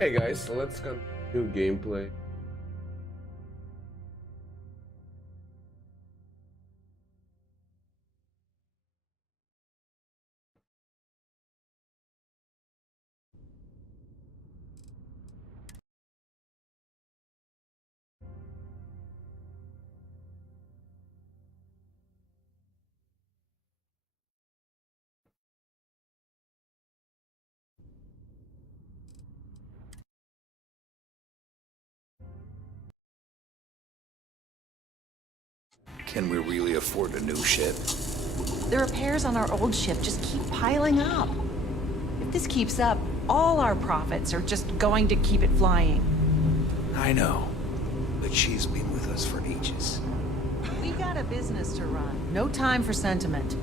Hey guys, so let's continue gameplay. Can we really afford a new ship? The repairs on our old ship just keep piling up. If this keeps up, all our profits are just going to keep it flying. I know, but she's been with us for ages. We got a business to run. No time for sentiment.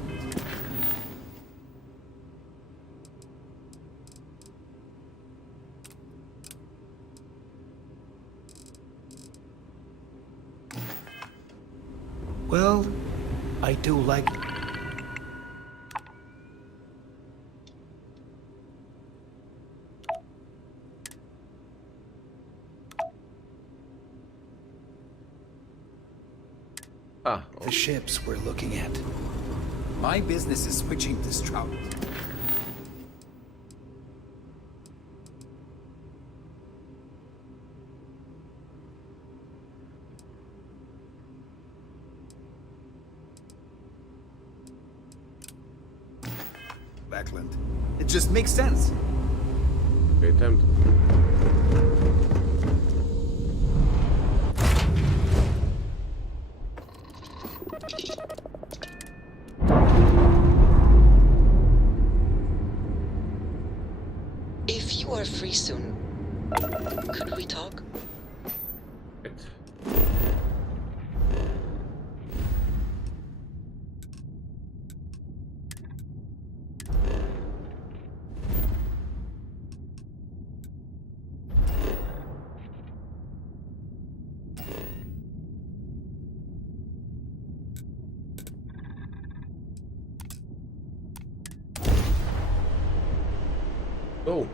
Well, I do like... the ships we're looking at. My business is switching to Stroud. Backland. It just makes sense. Okay, time to... If you are free soon, could we talk? Oh.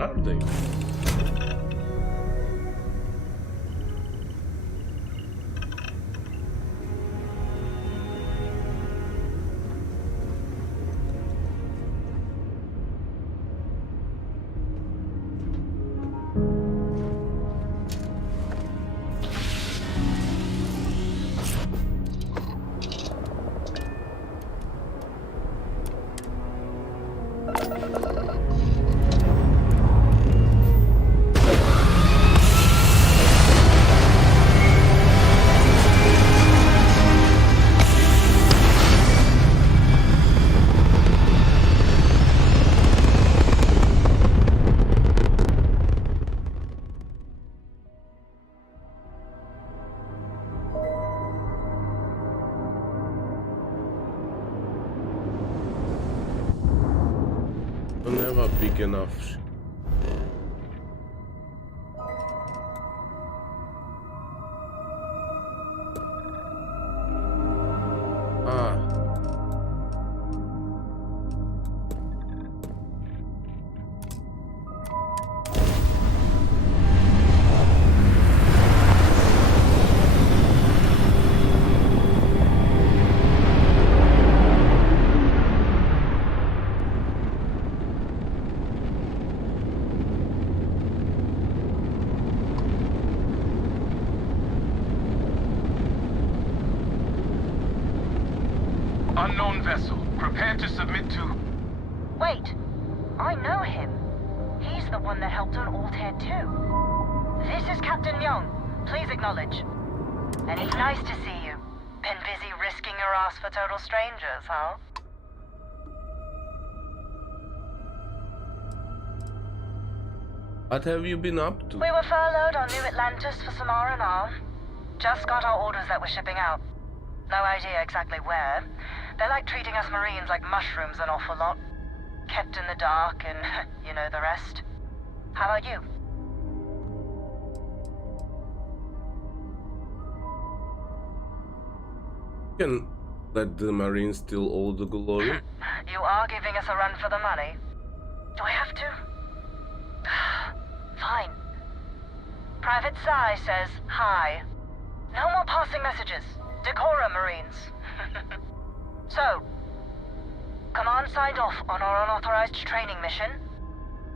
Are they? Don't have a big enough. Ah. Unknown vessel. Prepare to submit to... Wait, I know him. He's the one that helped on Altair 2. This is Captain Young. Please acknowledge. And it's nice to see you. Been busy risking your ass for total strangers, huh? What have you been up to? We were furloughed on New Atlantis for some R&R. Just got our orders that we're shipping out. No idea exactly where. They're like treating us Marines like mushrooms an awful lot. Kept in the dark and you know the rest. How about you? Can let the Marines steal all the glory? You are giving us a run for the money. Do I have to? Fine. Private Psy says hi. No more passing messages. Decorum, Marines. So, Command signed off on our unauthorized training mission.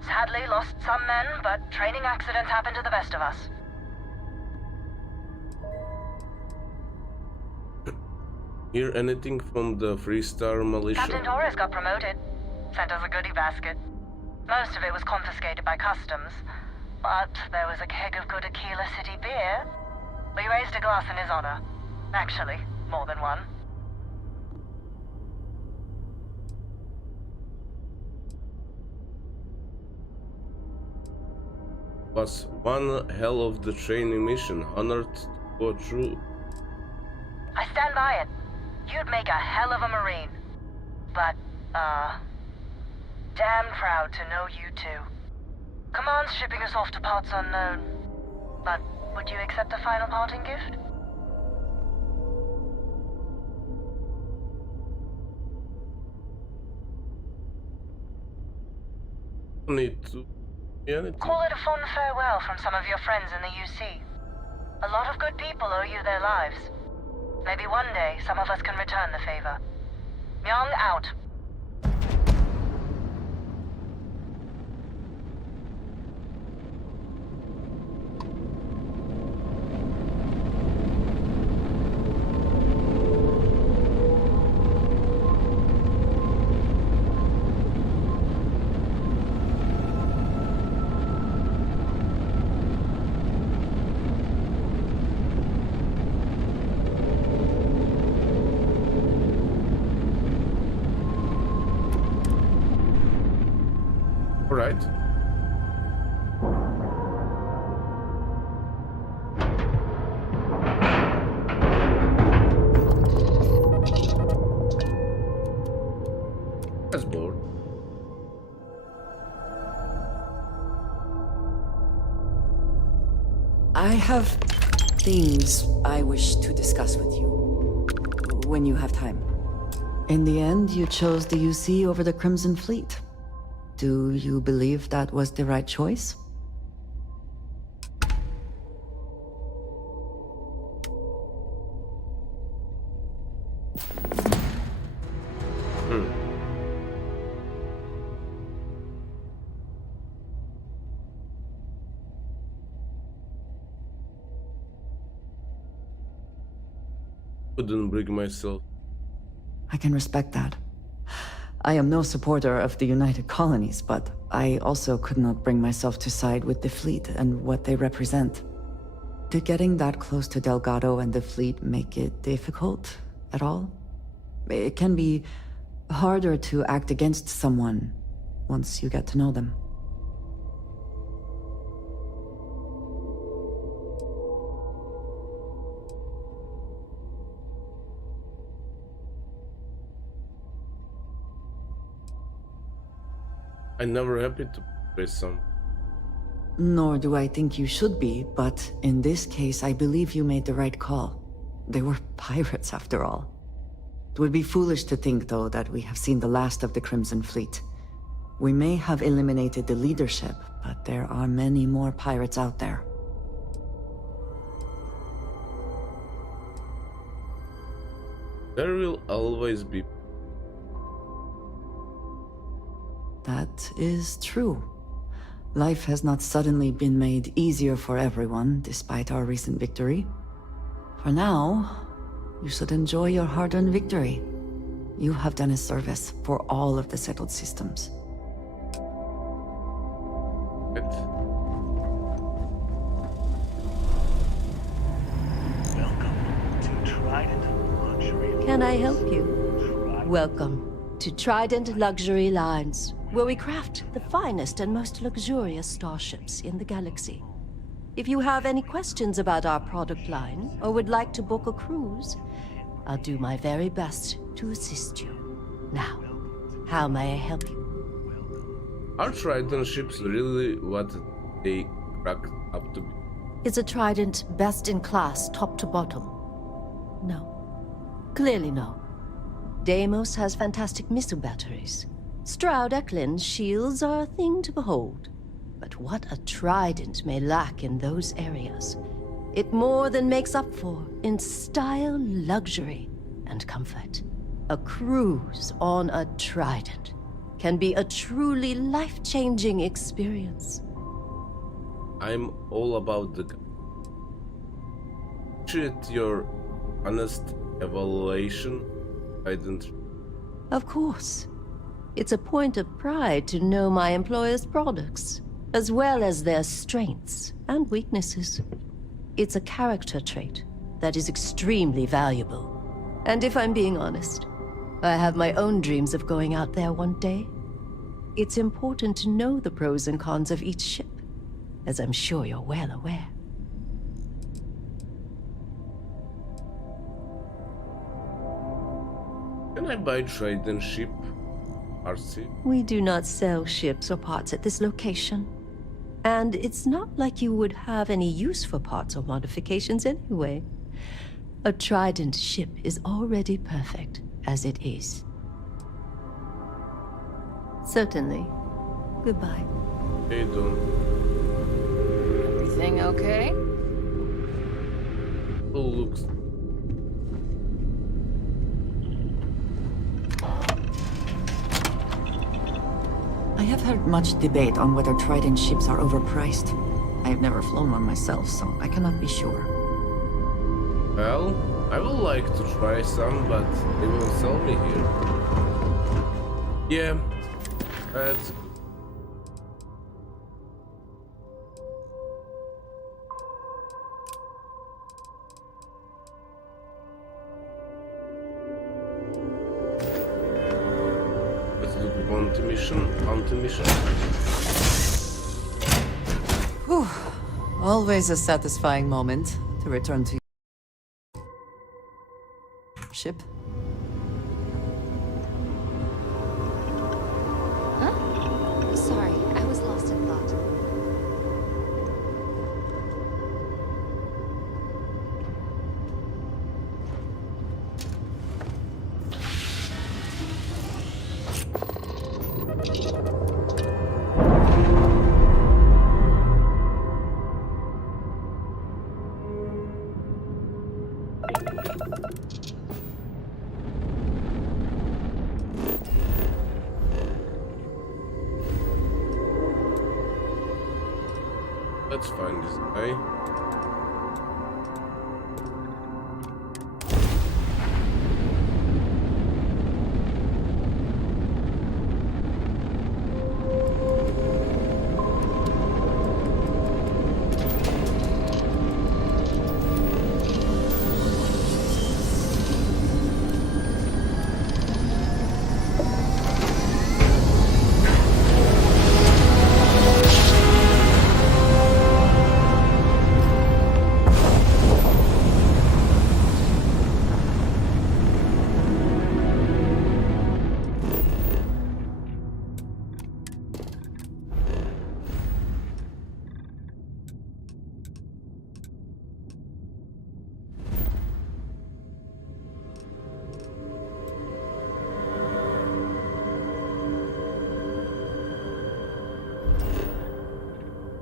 Sadly lost some men, but training accidents happen to the best of us. Hear anything from the Freestar militia? Captain Torres got promoted. Sent us a goodie basket. Most of it was confiscated by customs. But there was a keg of good Aquila City beer. We raised a glass in his honor. Actually, more than one. Was one hell of the training mission. Honored to go through. I stand by it. You'd make a hell of a Marine. But, damn proud to know you two. Command's shipping us off to parts unknown. But would you accept a final parting gift? Need to be anything. Call it a fond farewell from some of your friends in the UC. A lot of good people owe you their lives. Maybe one day some of us can return the favor. Young out. Alright. That's bored. I have things I wish to discuss with you. When you have time. In the end, you chose the UC over the Crimson Fleet. Do you believe that was the right choice? Couldn't bring myself. I can respect that. I am no supporter of the United Colonies, but I also could not bring myself to side with the fleet and what they represent. Did getting that close to Delgado and the fleet make it difficult at all? It can be harder to act against someone once you get to know them. I'm never happy to play some. Nor do I think you should be, but in this case, I believe you made the right call. They were pirates, after all. It would be foolish to think, though, that we have seen the last of the Crimson Fleet. We may have eliminated the leadership, but there are many more pirates out there. There will always be. That is true. Life has not suddenly been made easier for everyone, despite our recent victory. For now, you should enjoy your hard-earned victory. You have done a service for all of the settled systems. Can I help you? Welcome to Trident Luxury Lines, where we craft the finest and most luxurious starships in the galaxy. If you have any questions about our product line or would like to book a cruise, I'll do my very best to assist you. Now, how may I help you? Are Trident ships really what they cracked up to be? Is a Trident best in class, top to bottom? No. Clearly no. Deimos has fantastic missile batteries. Stroud Eklund's shields are a thing to behold. But what a Trident may lack in those areas, it more than makes up for in style, luxury, and comfort. A cruise on a Trident can be a truly life-changing experience. I'm all about the... Appreciate your honest evaluation. I didn't... Of course. It's a point of pride to know my employer's products, as well as their strengths and weaknesses. It's a character trait that is extremely valuable. And if I'm being honest, I have my own dreams of going out there one day. It's important to know the pros and cons of each ship, as I'm sure you're well aware. Can I buy Trident ship? RC? We do not sell ships or parts at this location. And it's not like you would have any use for parts or modifications anyway. A Trident ship is already perfect as it is. Certainly. Goodbye. Hey, don't. Everything okay? Oh, looks... I have heard much debate on whether Trident ships are overpriced. I have never flown one myself, so I cannot be sure. Well, I would like to try some, but they won't sell me here. Yeah, that's... Let's do the bounty mission. Whew. Always a satisfying moment to return to ship. Huh? Sorry, I was lost in thought. Let's find this guy.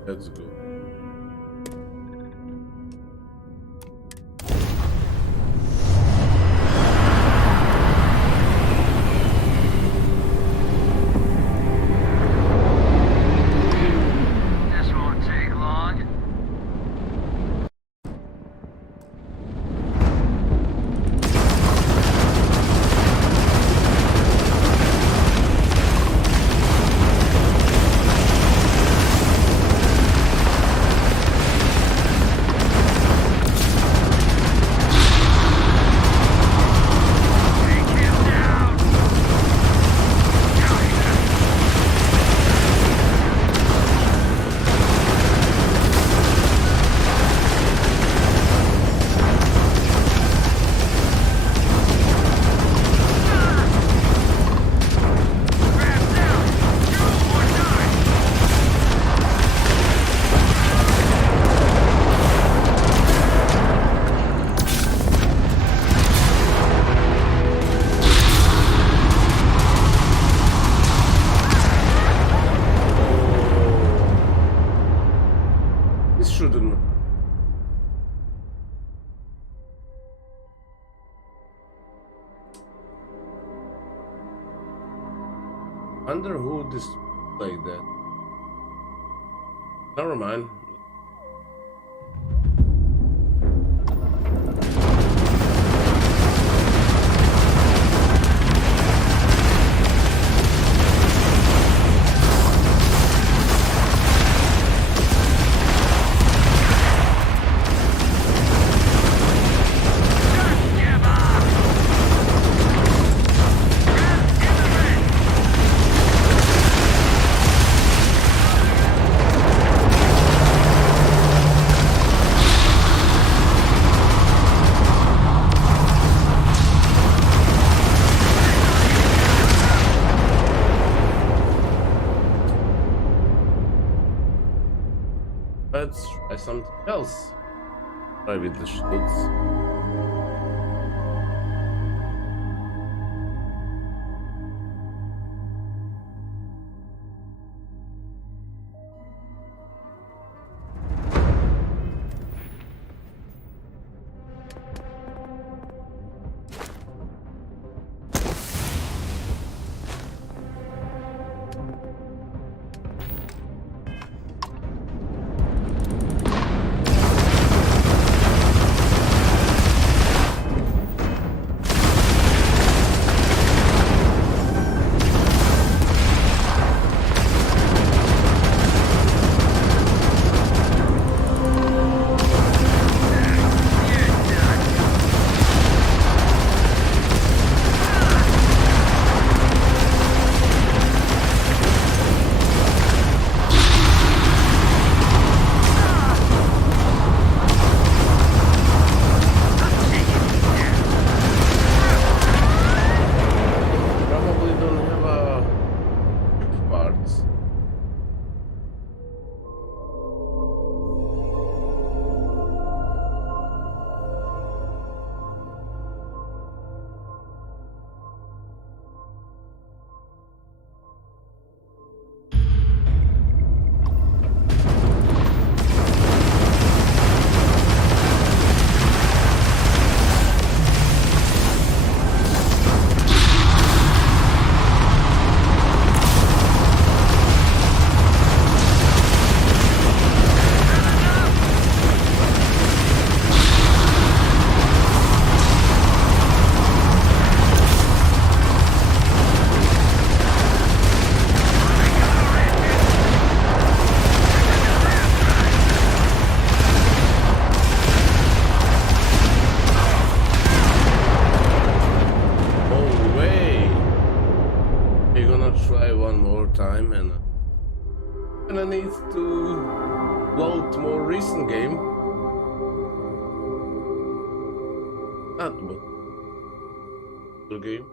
Let's go. This won't take long. Wonder who this like that. Never mind. Let's try something else. Try with the shields. Time and I need to load more recent game. Not but the game.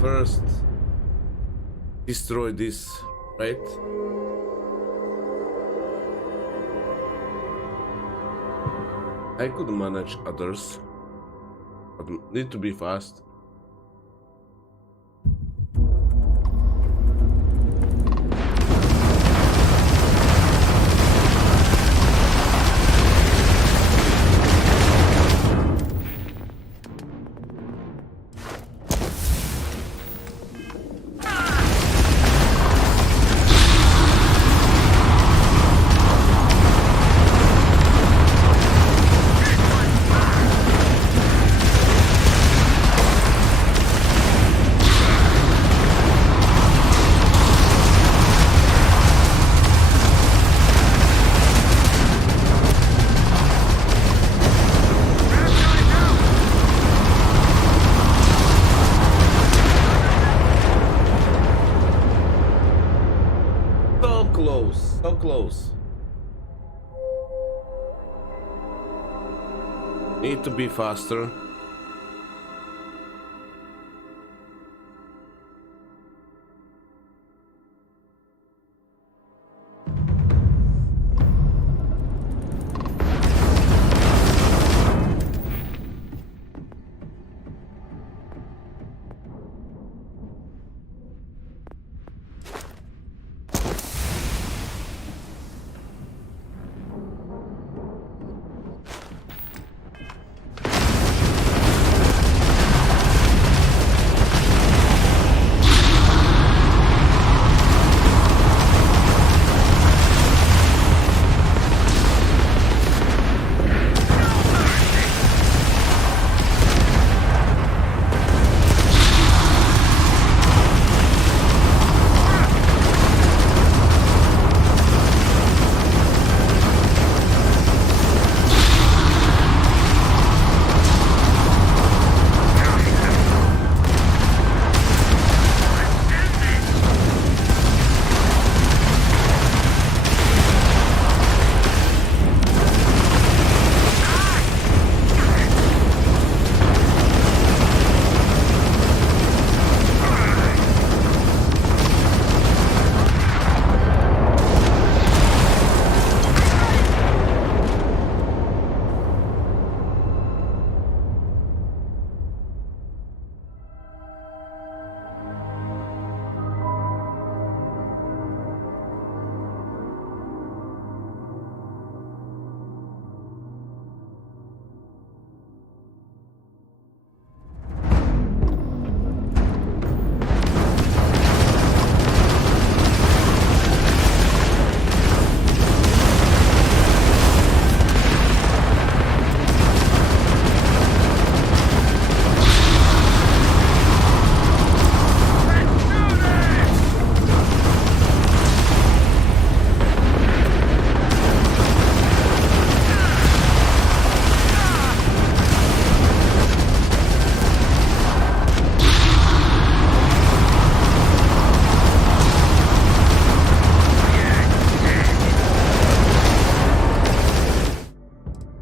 First destroy this, right? I could manage others, but need to be fast. close, so close. Need to be faster.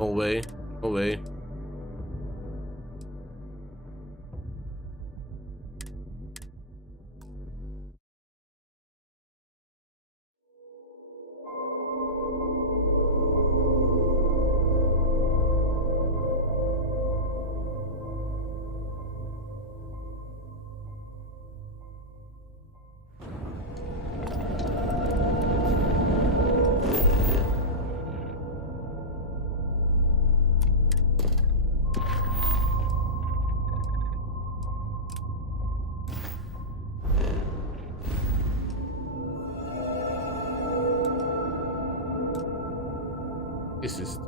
Away, away. This is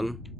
one.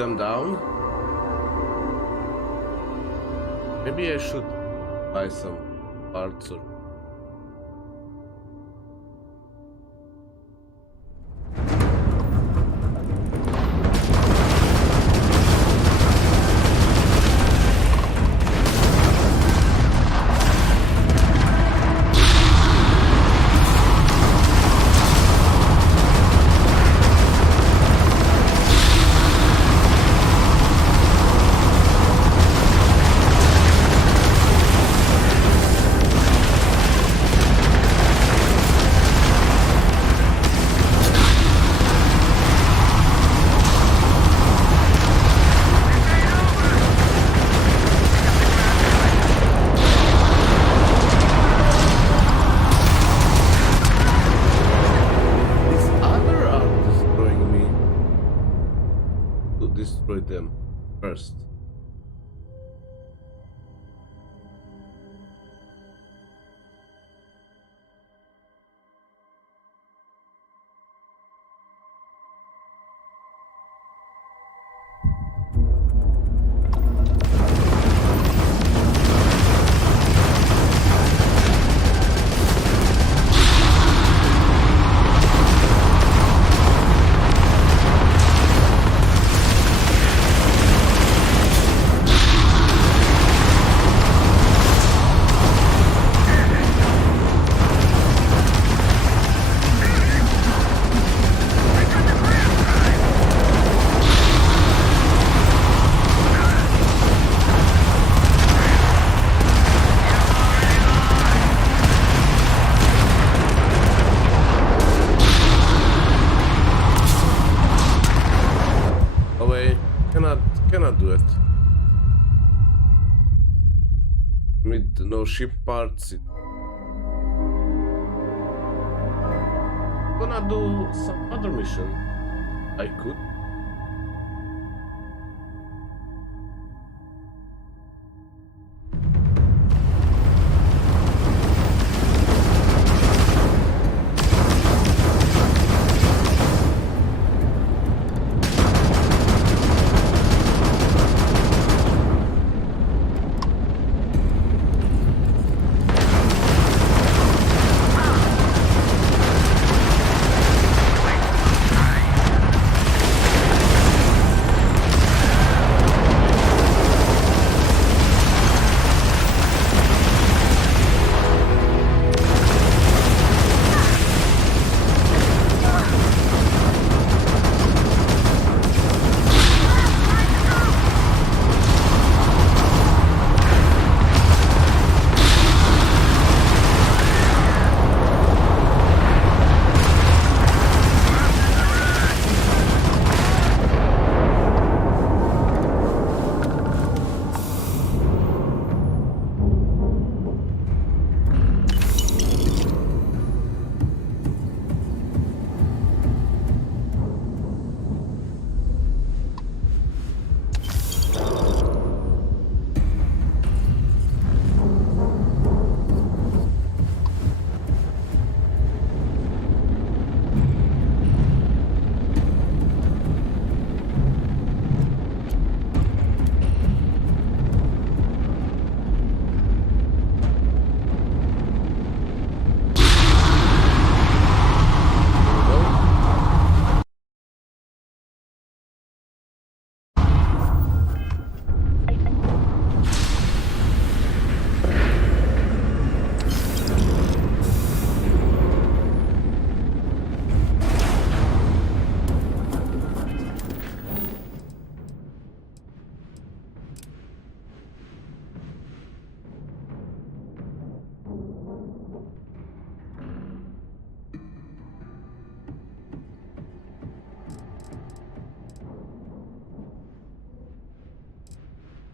them down. Maybe I should buy some parts or... Destroy them first. Cannot do it. With no ship parts. Gonna do some other mission. I could.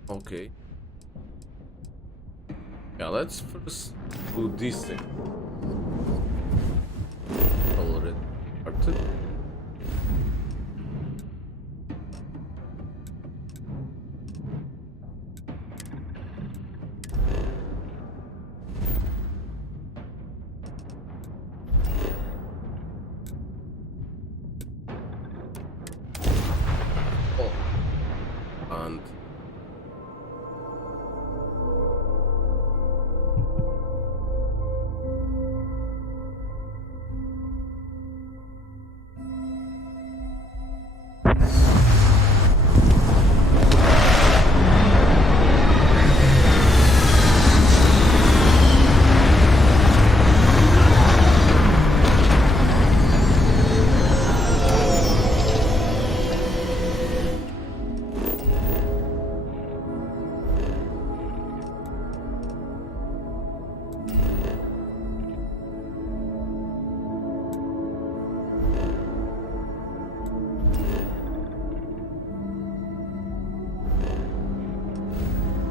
Okay. Yeah, let's first do this thing. Already started. Oh. hunt.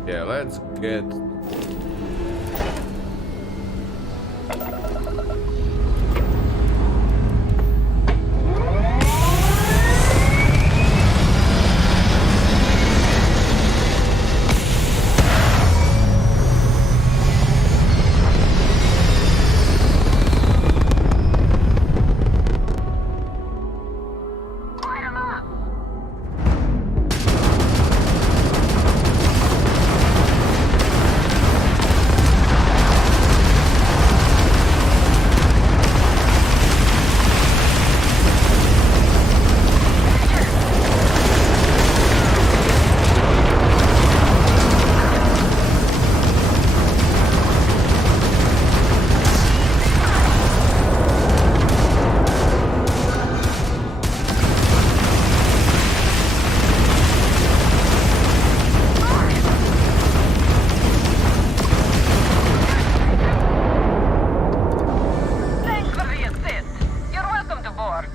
Yeah, let's get... Thanks for the assist. You're welcome to board.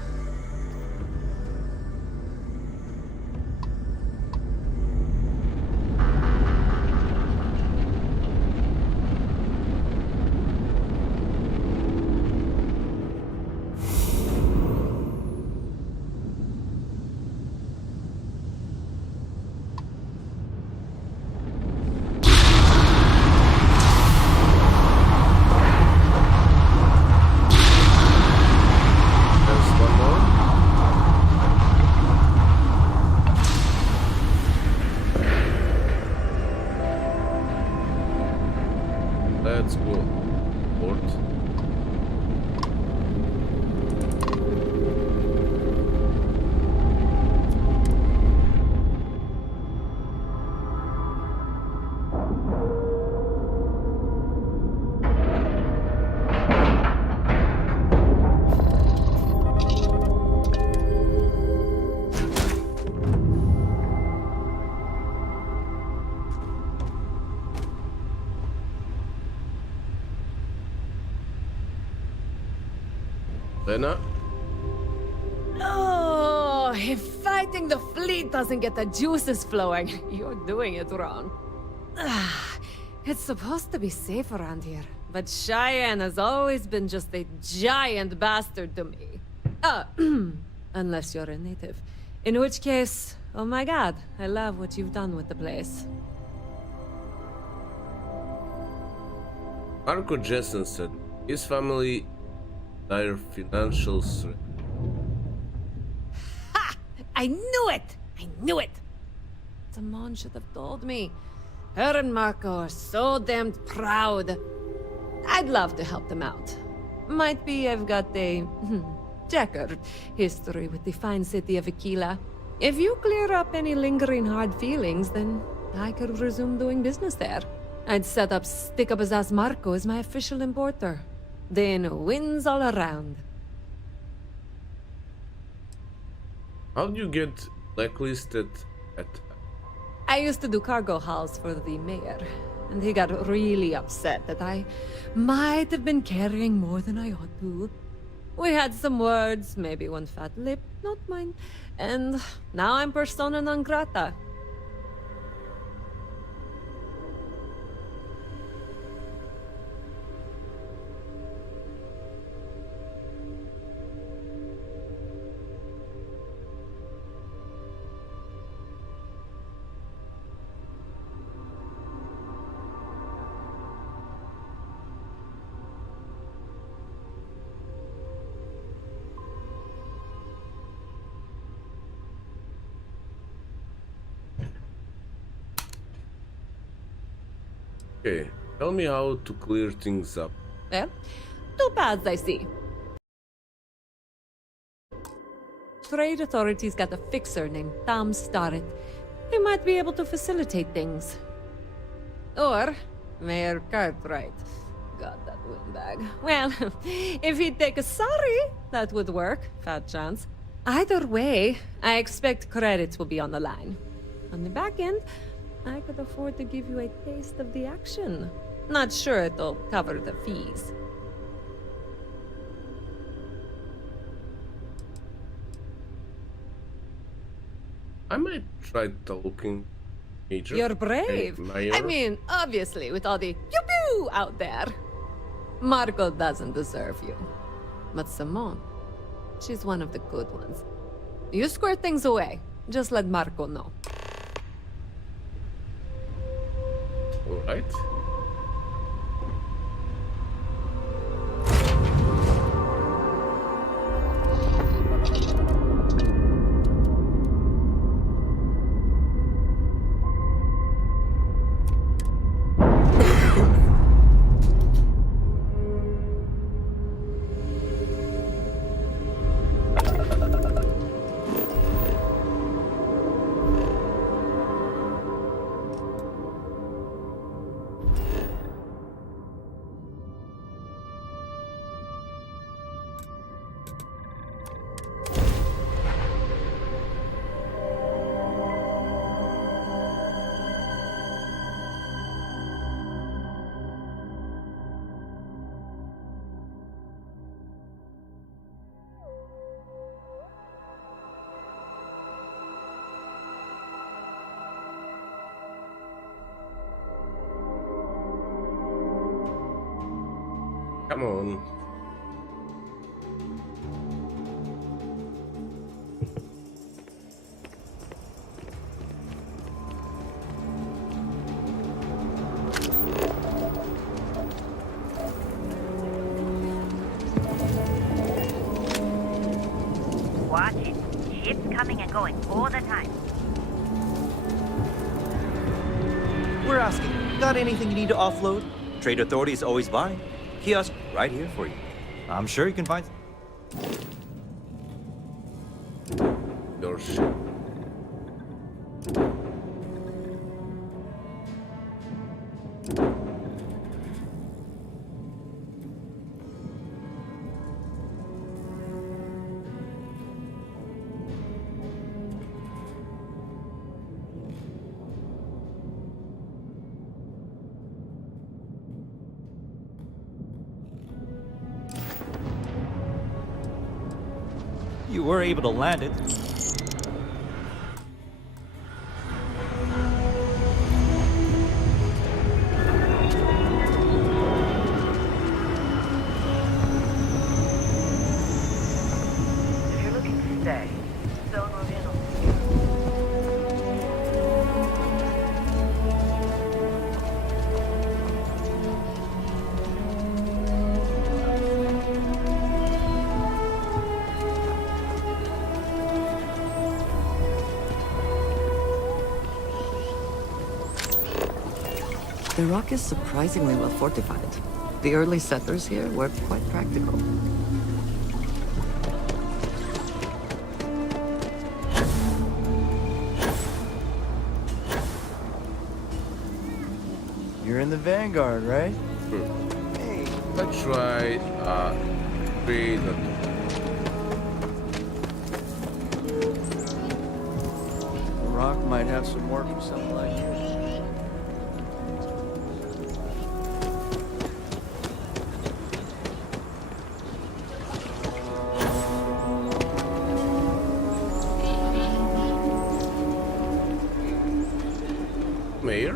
There's one more. Let's go. Port. Lena? Oh, if fighting the fleet doesn't get the juices flowing, you're doing it wrong. Ah, it's supposed to be safe around here, but Cheyenne has always been just a giant bastard to me. Unless you're a native. In which case, oh my god, I love what you've done with the place. Marco Jensen said his family dire financial threat. Ha! I knew it! I knew it! Damon should have told me. Her and Marco are so damned proud. I'd love to help them out. Might be I've got a checkered history with the fine city of Aquila. If you clear up any lingering hard feelings, then I could resume doing business there. I'd set up stick-up-his-ass Marco as my official importer. Then wins all around. How do you get blacklisted at... I used to do cargo hauls for the mayor, and he got really upset that I might have been carrying more than I ought to. We had some words, maybe one fat lip, not mine, and now I'm persona non grata. Okay, tell me how to clear things up. Well, two paths I see. Trade authorities got a fixer named Tom Starrett. He might be able to facilitate things. Or Mayor Cartwright. God, that windbag. Well, if he'd take a sorry, that would work. Fat chance. Either way, I expect credits will be on the line. On the back end, I could afford to give you a taste of the action. Not sure it'll cover the fees. I might try talking. Major. You're brave. Mayor. I mean, obviously, with all the pew-pew out there. Marco doesn't deserve you. But Simone, she's one of the good ones. You square things away. Just let Marco know. All right. Come on. Watch it. Ships coming and going all the time. We're asking, got anything you need to offload? Trade authorities always buying. Kiosk right here for you. I'm sure you can find. Your ship. You were able to land it. If you're looking to stay, zone or in. The rock is surprisingly well fortified. The early settlers here were quite practical. You're in the Vanguard, right? Hey. Let's try trade. The rock might have some work for someone like you. Mayor?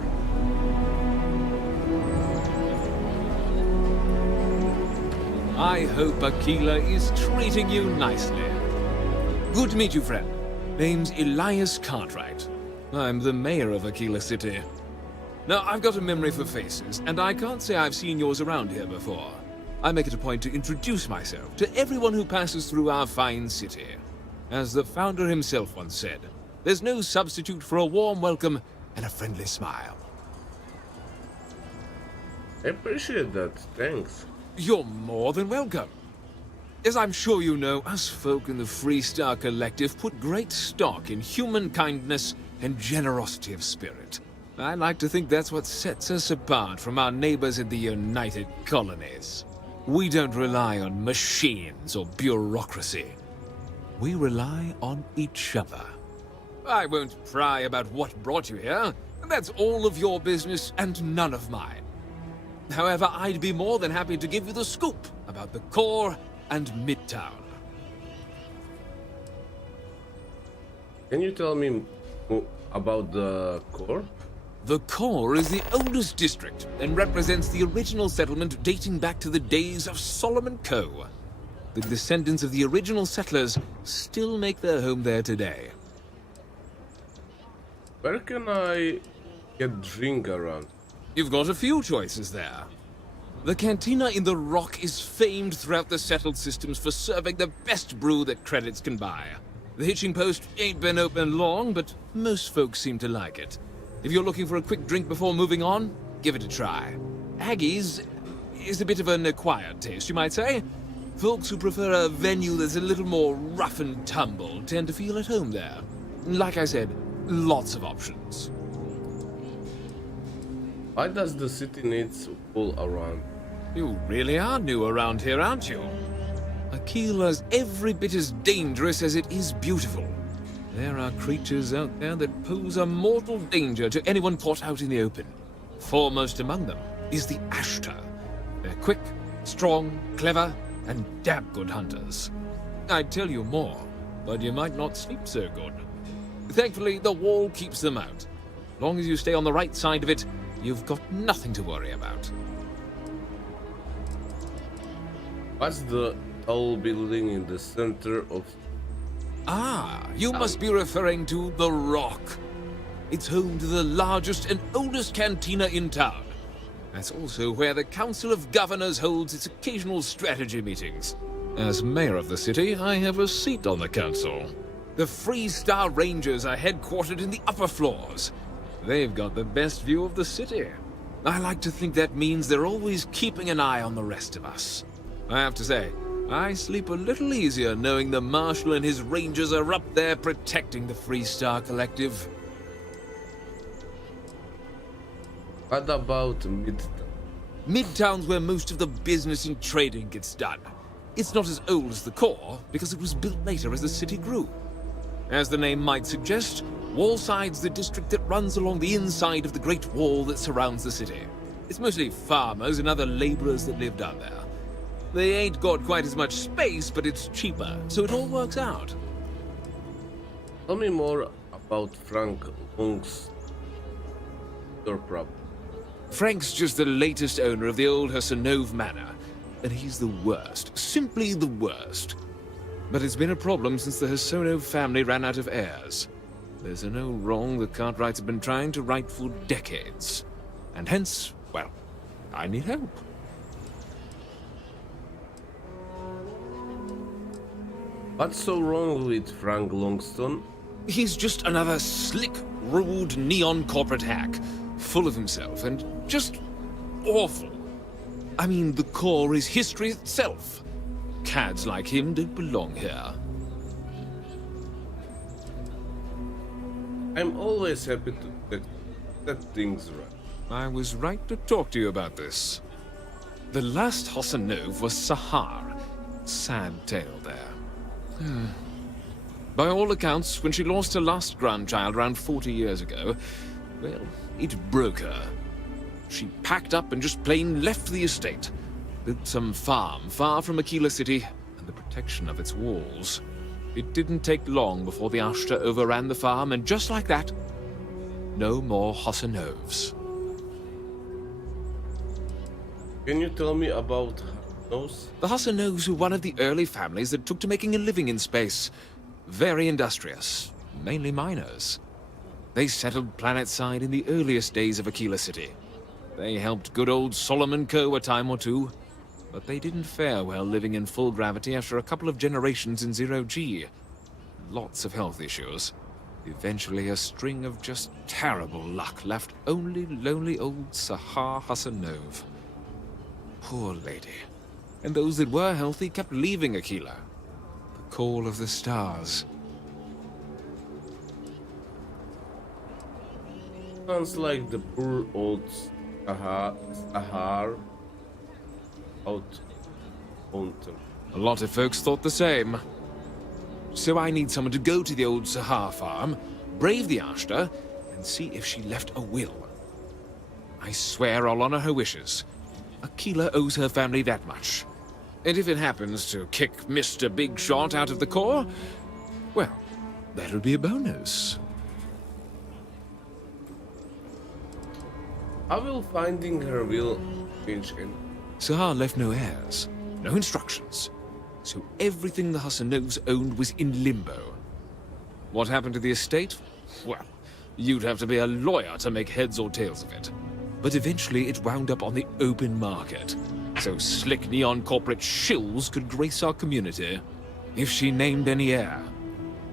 I hope Aquila is treating you nicely. Good to meet you, friend. Name's Elias Cartwright. I'm the mayor of Aquila City. Now, I've got a memory for faces, and I can't say I've seen yours around here before. I make it a point to introduce myself to everyone who passes through our fine city. As the founder himself once said, there's no substitute for a warm welcome and a friendly smile. I appreciate that, thanks. You're more than welcome. As I'm sure you know, us folk in the Freestar Collective put great stock in human kindness and generosity of spirit. I like to think that's what sets us apart from our neighbors in the United Colonies. We don't rely on machines or bureaucracy. We rely on each other. I won't pry about what brought you here. That's all of your business and none of mine. However, I'd be more than happy to give you the scoop about the core and Midtown. Can you tell me about the core? The core is the oldest district and represents the original settlement dating back to the days of Solomon Coe. The descendants of the original settlers still make their home there today. Where can I get drink around? You've got a few choices there. The cantina in the Rock is famed throughout the settled systems for serving the best brew that credits can buy. The hitching post ain't been open long, but most folks seem to like it. If you're looking for a quick drink before moving on, give it a try. Aggie's is a bit of an acquired taste, you might say. Folks who prefer a venue that's a little more rough and tumble tend to feel at home there. Like I said, lots of options. Why does the city need to pull around? You really are new around here, aren't you? Aquila's every bit as dangerous as it is beautiful. There are creatures out there that pose a mortal danger to anyone caught out in the open. Foremost among them is the Ashtar. They're quick, strong, clever, and damn good hunters. I'd tell you more, but you might not sleep so good. Thankfully, the wall keeps them out. Long as you stay on the right side of it, you've got nothing to worry about. What's the tall building in the center of... Ah, you must be referring to the Rock. It's home to the largest and oldest cantina in town. That's also where the Council of Governors holds its occasional strategy meetings. As mayor of the city, I have a seat on the council. The Freestar Rangers are headquartered in the upper floors. They've got the best view of the city. I like to think that means they're always keeping an eye on the rest of us. I have to say, I sleep a little easier knowing the Marshal and his Rangers are up there protecting the Freestar Collective. What about Midtown? Midtown's where most of the business and trading gets done. It's not as old as the core, because it was built later as the city grew. As the name might suggest, Wallside's the district that runs along the inside of the Great Wall that surrounds the city. It's mostly farmers and other laborers that live down there. They ain't got quite as much space, but it's cheaper, so it all works out. Tell me more about Frank Lung's property. Frank's just the latest owner of the old Hassanov Manor, and he's the worst, simply the worst. But it's been a problem since the Hassanov family ran out of heirs. There's an old wrong the Cartwrights have been trying to right for decades. And hence, well, I need help. What's so wrong with Frank Longston? He's just another slick, rude, neon corporate hack, full of himself and just awful. I mean, the core is history itself. Cads like him don't belong here. I'm always happy to set things right. I was right to talk to you about this. The last Hassanov was Sahar. Sad tale there. By all accounts, when she lost her last grandchild around 40 years ago, well, it broke her. She packed up and just plain left the estate. Built some farm far from Aquila City and the protection of its walls. It didn't take long before the Ashtar overran the farm, and just like that, no more Hassanovs. Can you tell me about those? The Hassanovs were one of the early families that took to making a living in space. Very industrious, mainly miners. They settled planetside in the earliest days of Aquila City. They helped good old Solomon Coe a time or two, but they didn't fare well living in full gravity after a couple of generations in zero-G. Lots of health issues. Eventually, a string of just terrible luck left only lonely old Sahar Hassanov. Poor lady. And those that were healthy kept leaving Aquila. The call of the stars. Sounds like the poor old Sahar out mountain. A lot of folks thought the same. So I need someone to go to the old Sahar farm, brave the Ashta, and see if she left a will. I swear I'll honor her wishes. Aquila owes her family that much. And if it happens to kick Mr. Big Shot out of the Corps, well, that'll be a bonus. How will finding her will change in? Sahar left no heirs, no instructions. So everything the Hassanovs owned was in limbo. What happened to the estate? Well, you'd have to be a lawyer to make heads or tails of it. But eventually it wound up on the open market. So slick neon corporate shills could grace our community. If she named any heir,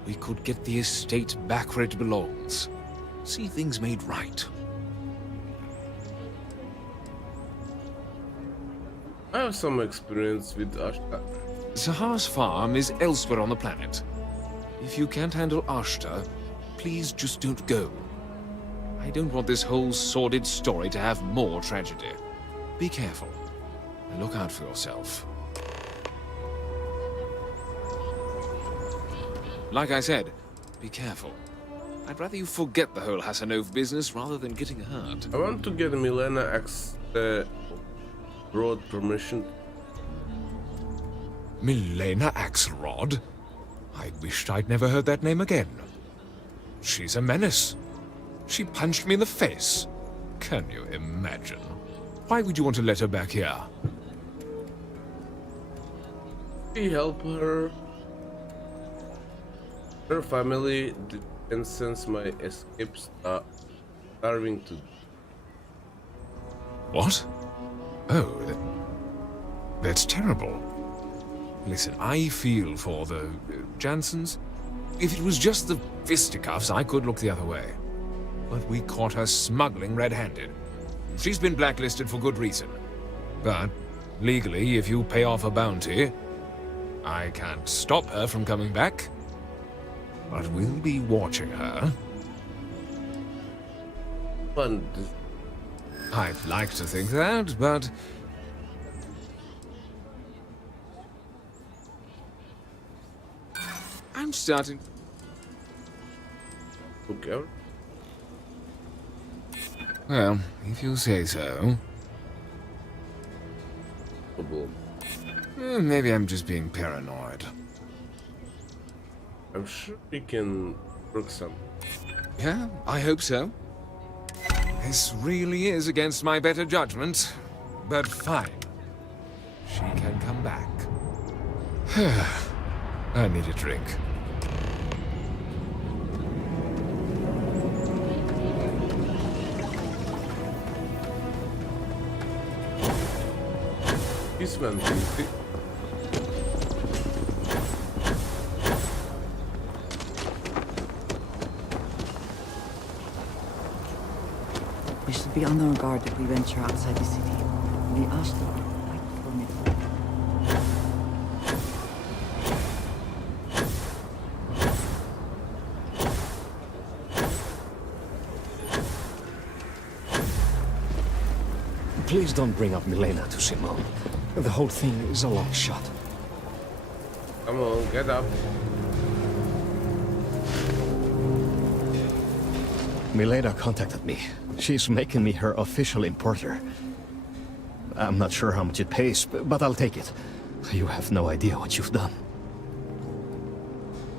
we could get the estate back where it belongs. See things made right. I have some experience with Ashta. Sahar's farm is elsewhere on the planet. If you can't handle Ashta, please just don't go. I don't want this whole sordid story to have more tragedy. Be careful, and look out for yourself. Like I said, be careful. I'd rather you forget the whole Hassanov business rather than getting hurt. I want to get Milena X broad permission. Milena Axelrod? I wished I'd never heard that name again. She's a menace. She punched me in the face. Can you imagine? Why would you want to let her back here? We help her. Her family, and since my escapes are starving to. What? Oh, that's terrible. Listen, I feel for the Jansens. If it was just the fisticuffs, I could look the other way. But we caught her smuggling red-handed. She's been blacklisted for good reason. But, legally, if you pay off a bounty, I can't stop her from coming back. But we'll be watching her. Fun. I'd like to think that, but... I'm starting... Okay. Well, if you say so. Maybe I'm just being paranoid. I'm sure we can work some. Yeah, I hope so. This really is against my better judgment, but fine. She can come back. I need a drink. This one, please. We should be on our guard if we venture outside the city. The Ashta are quite formidable. Please don't bring up Milena to Simone. The whole thing is a long shot. Come on, get up. Milena contacted me. She's making me her official importer. I'm not sure how much it pays, but I'll take it. You have no idea what you've done.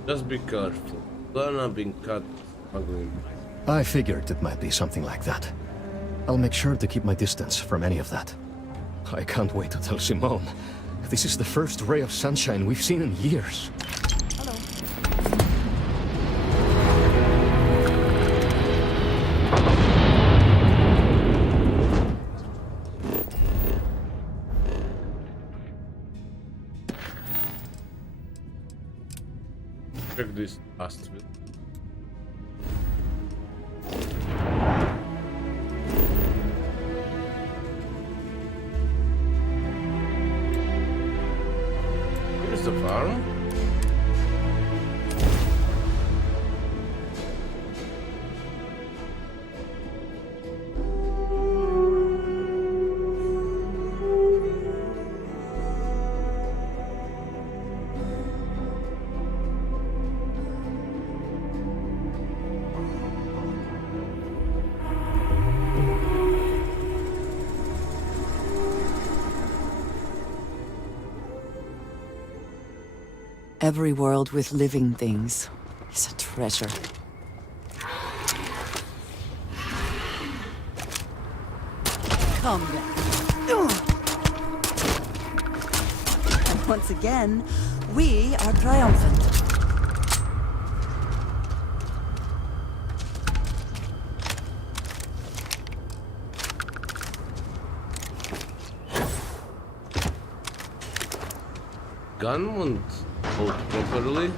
Just be careful. Lana being cut smuggling. I figured it might be something like that. I'll make sure to keep my distance from any of that. I can't wait to tell Simone. This is the first ray of sunshine we've seen in years. Hello. Check this Starfield. Every world with living things is a treasure. Come back. And once again, we are triumphant. Gun won't hold properly.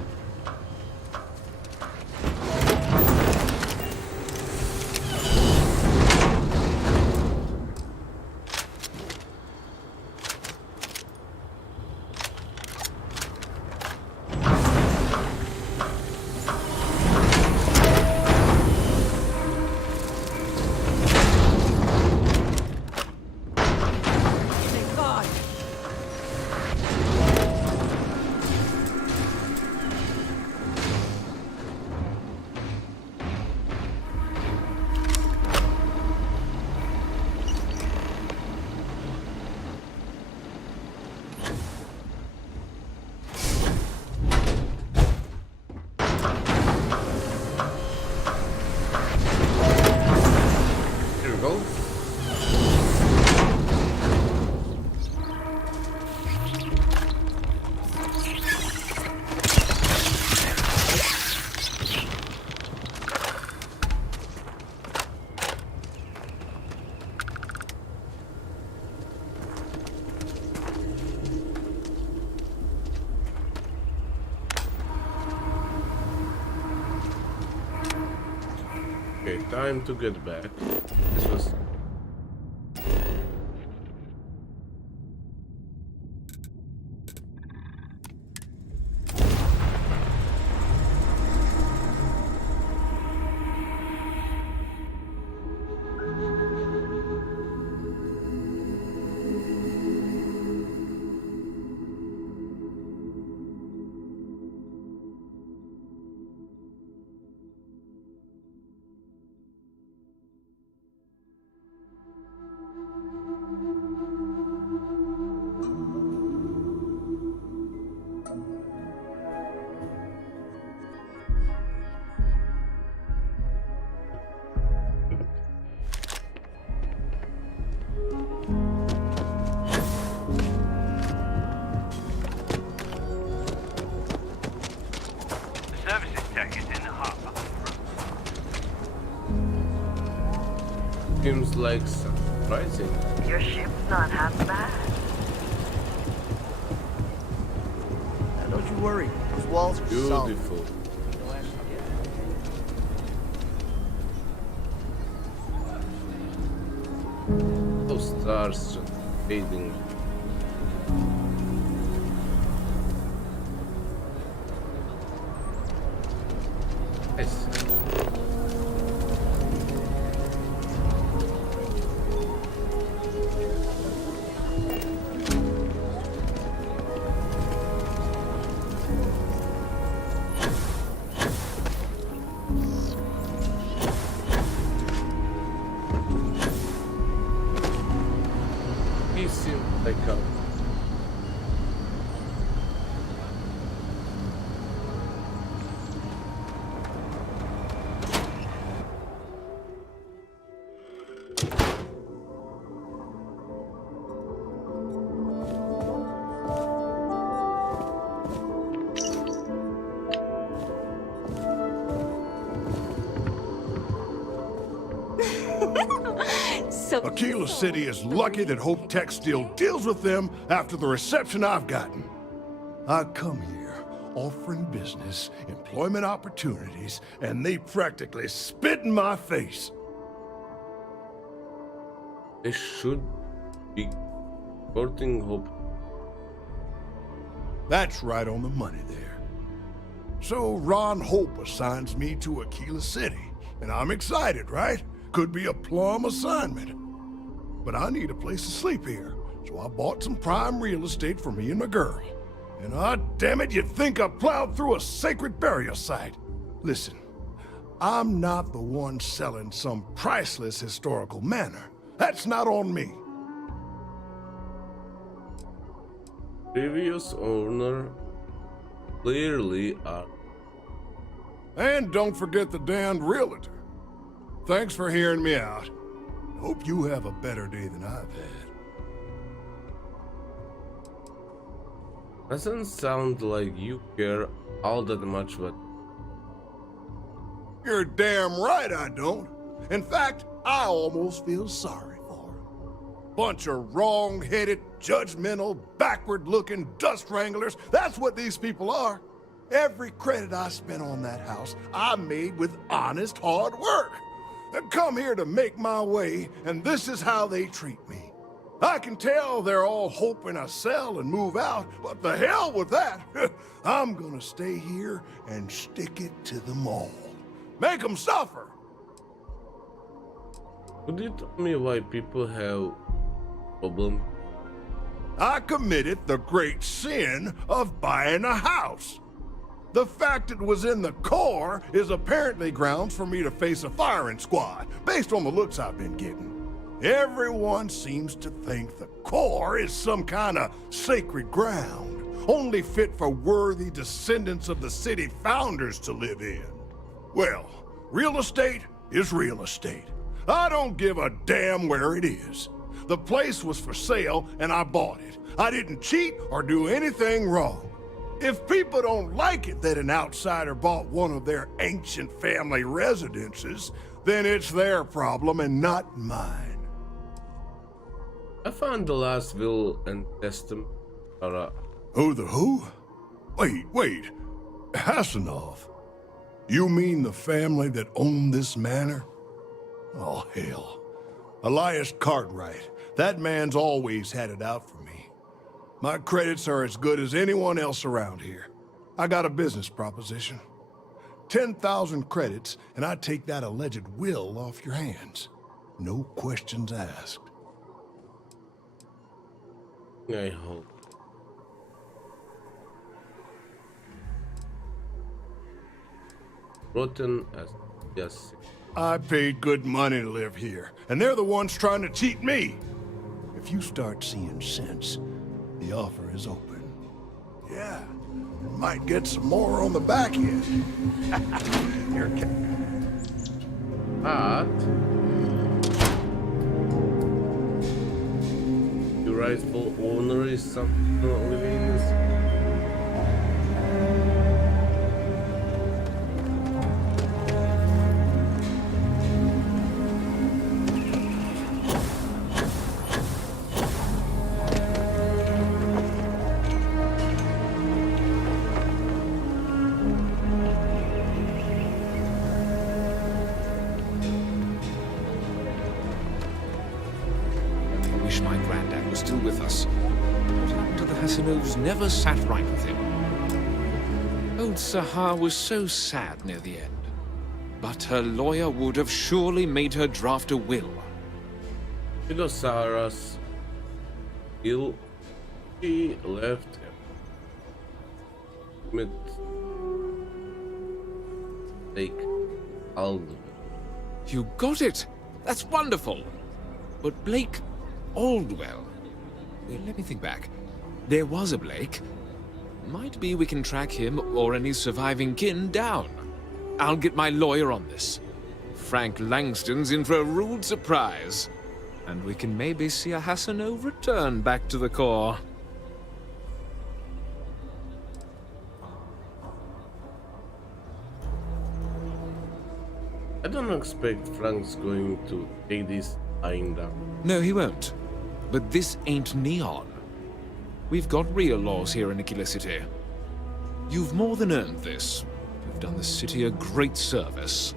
Okay, time to get back. This was... Seems like surprising. Your ship's not half bad. Now, don't you worry. Those walls are solid. Beautiful. Those stars just fading. Nice. He seemed like a... Aquila City is lucky that Hope Tech still deals with them after the reception I've gotten. I come here offering business, employment opportunities, and they practically spit in my face. They should be supporting Hope. That's right on the money there. So Ron Hope assigns me to Aquila City, and I'm excited, right? Could be a plum assignment. But I need a place to sleep here, so I bought some prime real estate for me and my girl. And damn it, you'd think I plowed through a sacred burial site. Listen, I'm not the one selling some priceless historical manor. That's not on me. Previous owner clearly are. And don't forget the damned realtor. Thanks for hearing me out. Hope you have a better day than I've had. Doesn't sound like you care all that much, but You're damn right I don't. In fact, I almost feel sorry for him. Bunch of wrong-headed, judgmental, backward-looking dust wranglers. That's what these people are. Every credit I spent on that house, I made with honest, hard work. I come here to make my way, and this is how they treat me. I can tell they're all hoping I sell and move out, but the hell with that. I'm gonna stay here and stick it to them all. Make them suffer. could you tell me why people have problem? I committed the great sin of buying a house. The fact it was in the core is apparently grounds for me to face a firing squad, based on the looks I've been getting. Everyone seems to think the core is some kind of sacred ground, only fit for worthy descendants of the city founders to live in. Well, real estate is real estate. I don't give a damn where it is. The place was for sale, and I bought it. I didn't cheat or do anything wrong. If people don't like it that an outsider bought one of their ancient family residences, then it's their problem and not mine. I found the last will and testament. Who the who? Wait. Hassanov. You mean the family that owned this manor? Oh, hell. Elias Cartwright. That man's always had it out for me. My credits are as good as anyone else around here. I got a business proposition. 10,000 credits, and I take that alleged will off your hands. No questions asked. I hope. Rotten as yes. I paid good money to live here, and they're the ones trying to cheat me. If you start seeing sense, the offer is open. Yeah, might get some more on the back end. Here, But the rightful owner is something not living in this. I wish my granddad was still with us. What happened to the Hassanovs never sat right with him. Old Sahar was so sad near the end. But her lawyer would have surely made her draft a will. Because Sarah's ill, she left him. With Blake Aldwell. You got it! That's wonderful! But Blake Aldwell. Let me think back. There was a Blake. Might be we can track him or any surviving kin down. I'll get my lawyer on this. Frank Langston's in for a rude surprise. And we can maybe see a Hassanov return back to the core. I don't expect Frank's going to take this lying down. No, he won't. But this ain't Neon. We've got real laws here in Aquila City. You've more than earned this. You've done the city a great service.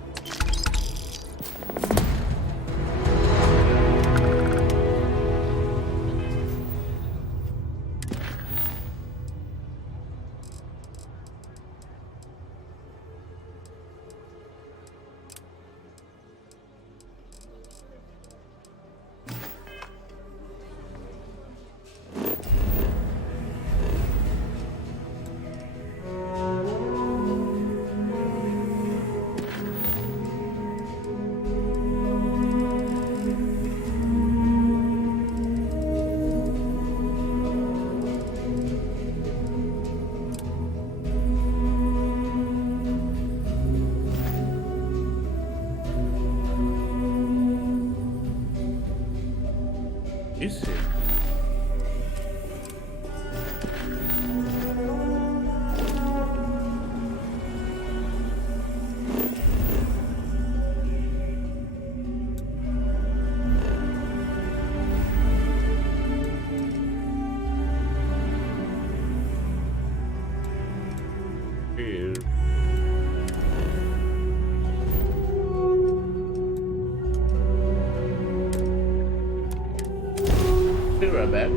Is he? Here. Be right back.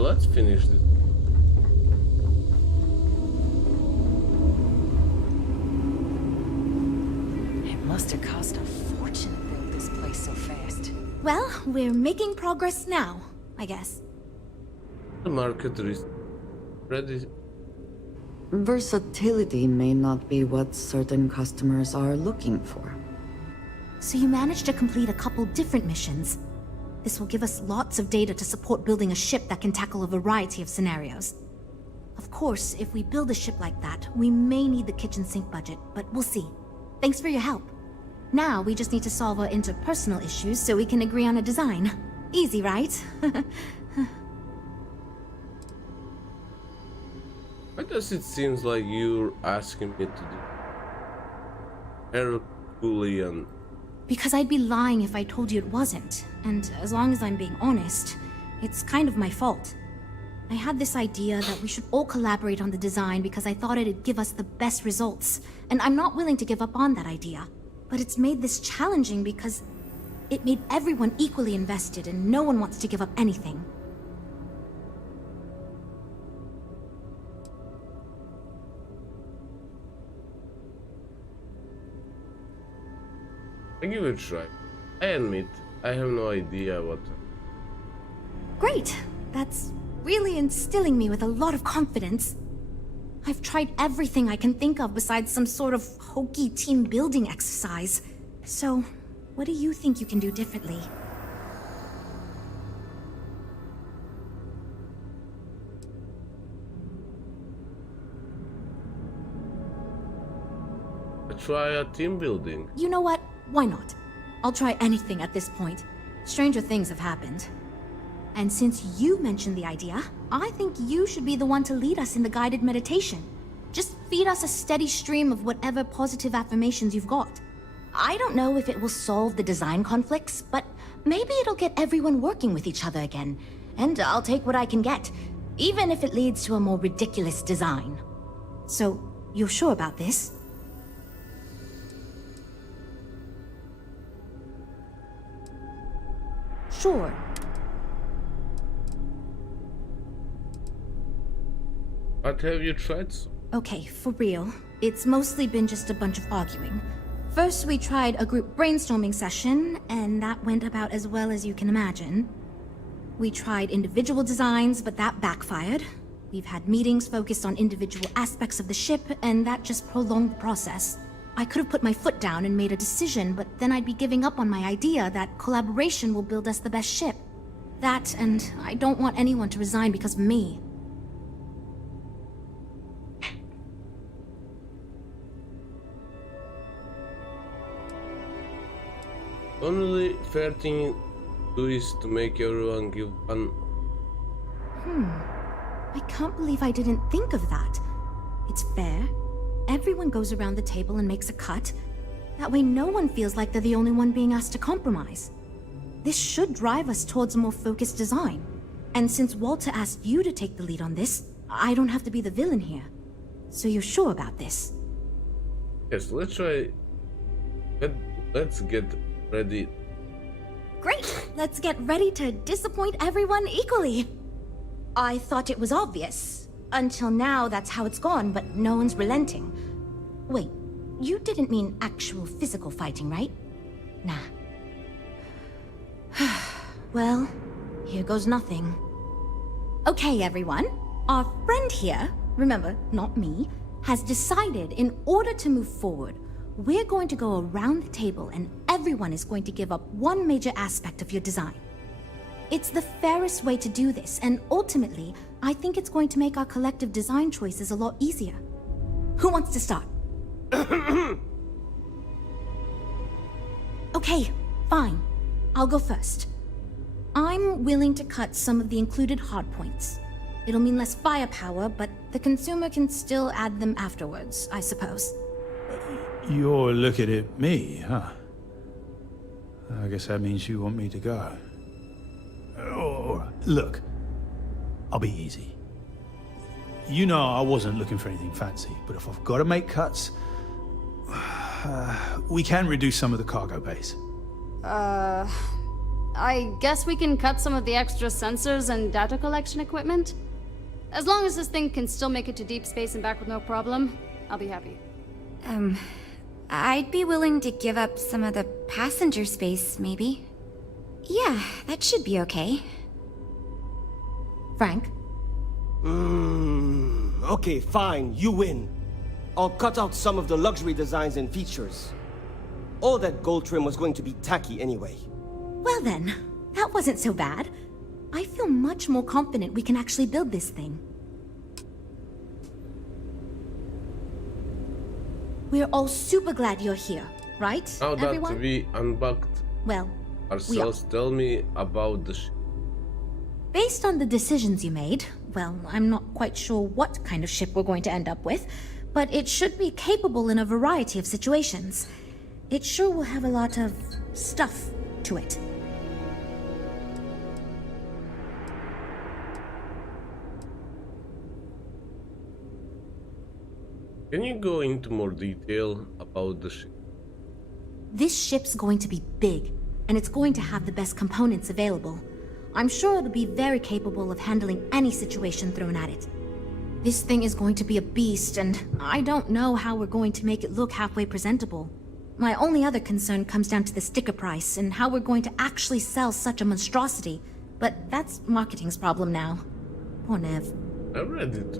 let's finish this. It must have cost a fortune to build this place so fast. Well, we're making progress now, I guess. The market is ready. Versatility may not be what certain customers are looking for. So you managed to complete a couple different missions. This will give us lots of data to support building a ship that can tackle a variety of scenarios. Of course, if we build a ship like that, we may need the kitchen sink budget, but we'll see. Thanks for your help. Now we just need to solve our interpersonal issues so we can agree on a design. Easy, right? Why does it seems like you're asking me to do Herculean? Because I'd be lying if I told you it wasn't. And as long as I'm being honest, it's kind of my fault. I had this idea that we should all collaborate on the design because I thought it'd give us the best results. And I'm not willing to give up on that idea. But it's made this challenging because it made everyone equally invested and no one wants to give up anything. I give it a try. I admit, I have no idea what. Great! That's really instilling me with a lot of confidence. I've tried everything I can think of besides some sort of hokey team building exercise. So, what do you think you can do differently? Try a team building. You know what? Why not? I'll try anything at this point. Stranger things have happened. And since you mentioned the idea, I think you should be the one to lead us in the guided meditation. Just feed us a steady stream of whatever positive affirmations you've got. I don't know if it will solve the design conflicts, but maybe it'll get everyone working with each other again. And I'll take what I can get, even if it leads to a more ridiculous design. So, you're sure about this? Sure. What have you tried? Okay, for real. It's mostly been just a bunch of arguing. First, we tried a group brainstorming session, and that went about as well as you can imagine. We tried individual designs, but that backfired. We've had meetings focused on individual aspects of the ship, and that just prolonged the process. I could have put my foot down and made a decision, but then I'd be giving up on my idea that collaboration will build us the best ship. That, and I don't want anyone to resign because of me. Only fair thing to do is to make everyone give one. I can't believe I didn't think of that. It's fair. Everyone goes around the table and makes a cut. That way no one feels like they're the only one being asked to compromise. This should drive us towards a more focused design. And since Walter asked you to take the lead on this, I don't have to be the villain here. So you're sure about this? Yes, let's try. Let's get ready. Great! Let's get ready to disappoint everyone equally. I thought it was obvious. Until now, that's how it's gone, but no one's relenting. Wait, you didn't mean actual physical fighting, right? Nah. Well, here goes nothing. Okay, everyone. Our friend here, remember, not me, has decided in order to move forward, we're going to go around the table and everyone is going to give up one major aspect of your design. It's the fairest way to do this, and ultimately, I think it's going to make our collective design choices a lot easier. Who wants to start? Okay, fine. I'll go first. I'm willing to cut some of the included hardpoints. It'll mean less firepower, but the consumer can still add them afterwards, I suppose. You're looking at me, huh? I guess that means you want me to go. Oh, look, I'll be easy. You know I wasn't looking for anything fancy, but if I've got to make cuts, we can reduce some of the cargo base. I guess we can cut some of the extra sensors and data collection equipment? As long as this thing can still make it to deep space and back with no problem, I'll be happy. I'd be willing to give up some of the passenger space, maybe. Yeah, that should be okay. Frank? Okay, fine, you win. I'll cut out some of the luxury designs and features. All that gold trim was going to be tacky anyway. Well then, that wasn't so bad. I feel much more confident we can actually build this thing. We're all super glad you're here, right, Now that everyone? we unbucked Well, ourselves, tell me about the based on the decisions you made, well, I'm not quite sure what kind of ship we're going to end up with, but it should be capable in a variety of situations. It sure will have a lot of stuff to it. Can you go into more detail about the ship? This ship's going to be big, and it's going to have the best components available. I'm sure it'll be very capable of handling any situation thrown at it. This thing is going to be a beast, and I don't know how we're going to make it look halfway presentable. My only other concern comes down to the sticker price and how we're going to actually sell such a monstrosity. But that's marketing's problem now. Poor Nev. I read it.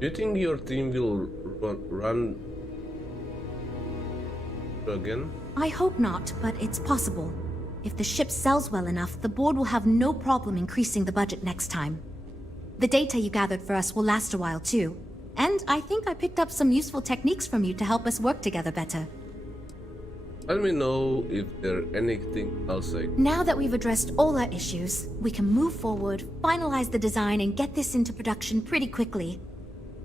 Do you think your team will run again? I hope not, but it's possible. If the ship sells well enough, the board will have no problem increasing the budget next time. The data you gathered for us will last a while too. And I think I picked up some useful techniques from you to help us work together better. Let me know if there's anything else Now that we've addressed all our issues, we can move forward, finalize the design, and get this into production pretty quickly.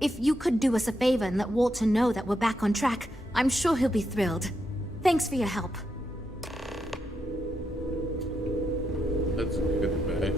If you could do us a favor and let Walter know that we're back on track, I'm sure he'll be thrilled. Thanks for your help. Let's get back.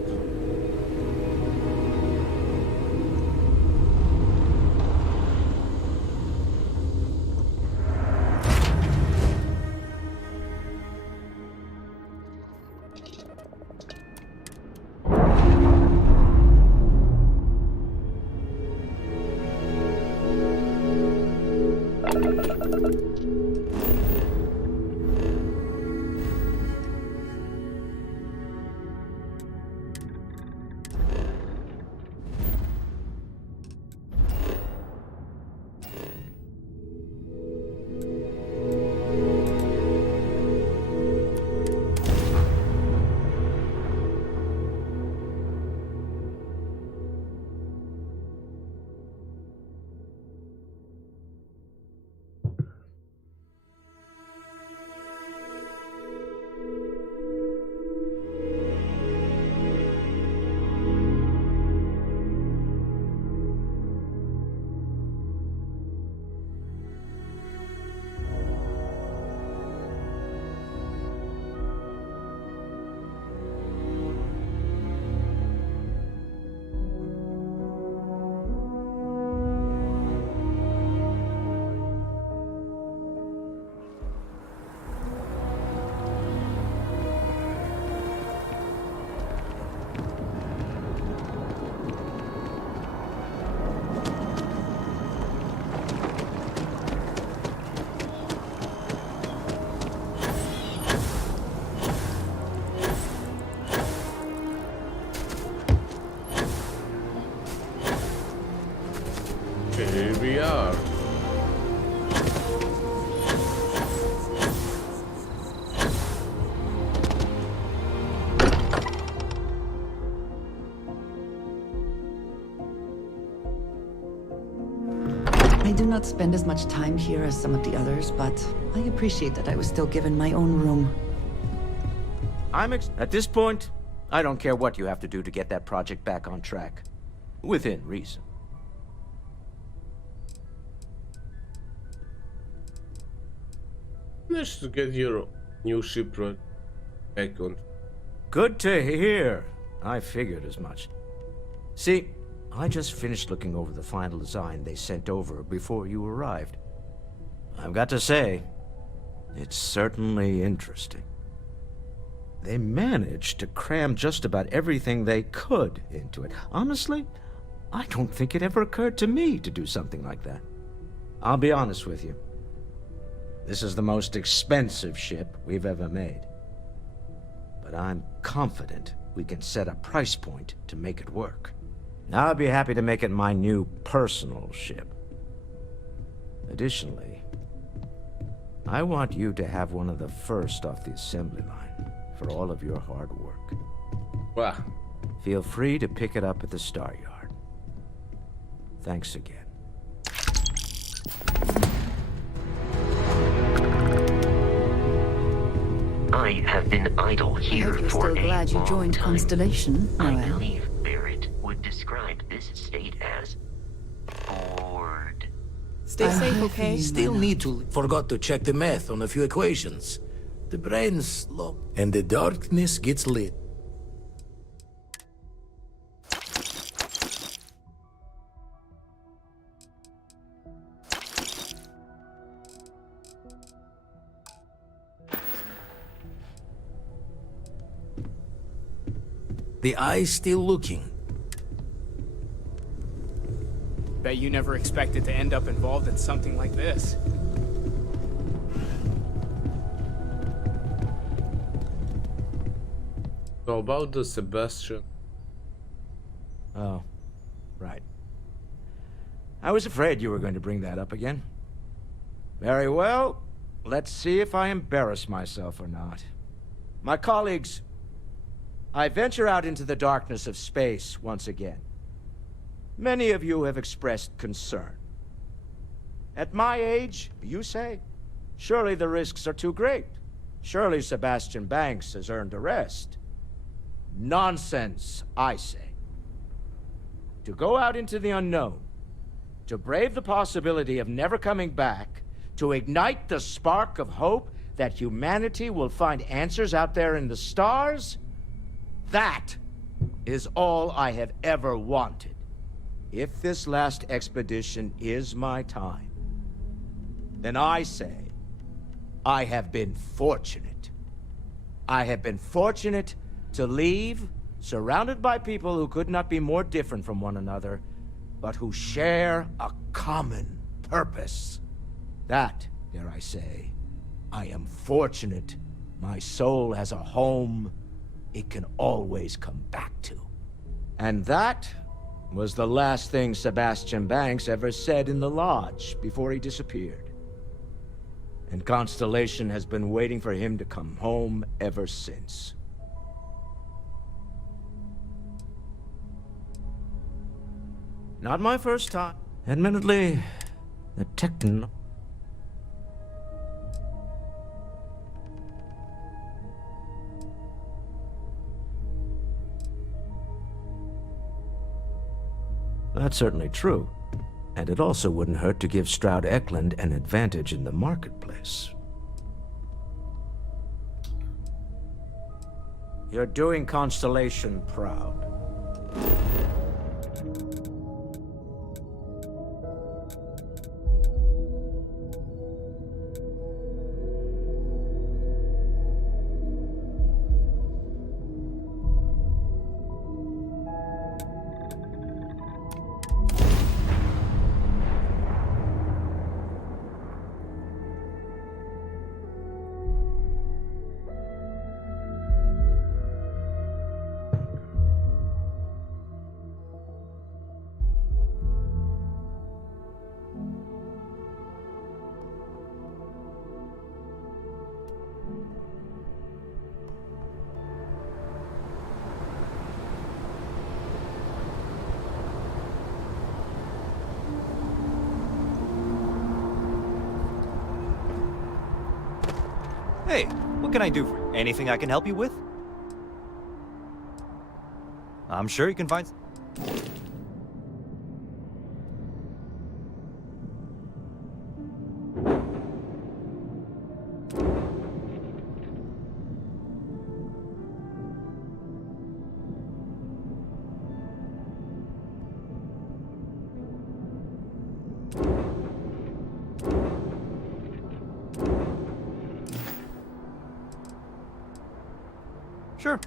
Here we are. I do not spend as much time here as some of the others, but I appreciate that I was still given my own room. At this point, I don't care what you have to do to get that project back on track. Within reason. Nice to get your new ship right back on. Good to hear. I figured as much. See, I just finished looking over the final design they sent over before you arrived. I've got to say, it's certainly interesting. They managed to cram just about everything they could into it. Honestly, I don't think it ever occurred to me to do something like that. I'll be honest with you. This is the most expensive ship we've ever made. But I'm confident we can set a price point to make it work. I'll be happy to make it my new personal ship. Additionally, I want you to have one of the first off the assembly line for all of your hard work. Wow. Feel free to pick it up at the Star Yard. Thanks again. I have been idle here I hope you're for still a glad you long joined time. Constellation, I Noel. believe Barrett would describe this state as bored. Stay safe, okay? Still need to. Forgot to check the math on a few equations. The brain's slow, and the darkness gets lit. The eye's still looking. Bet you never expected to end up involved in something like this. So about the Sebastian. Oh, right. I was afraid you were going to bring that up again. Very well. Let's see if I embarrass myself or not. My colleagues, I venture out into the darkness of space once again. Many of you have expressed concern. At my age, you say, surely the risks are too great. Surely Sebastian Banks has earned a rest. Nonsense, I say. To go out into the unknown, to brave the possibility of never coming back, to ignite the spark of hope that humanity will find answers out there in the stars, that is all I have ever wanted. If this last expedition is my time, then I say, I have been fortunate. I have been fortunate to leave, surrounded by people who could not be more different from one another, but who share a common purpose. That, dare I say, I am fortunate. My soul has a home it can always come back to. And that was the last thing Sebastian Banks ever said in the lodge before he disappeared. And Constellation has been waiting for him to come home ever since. Not my first time. Admittedly, the techno... That's certainly true. And it also wouldn't hurt to give Stroud Eklund an advantage in the marketplace. You're doing Constellation proud. Hey, what can I do for you? Anything I can help you with? I'm sure you can find... Sure.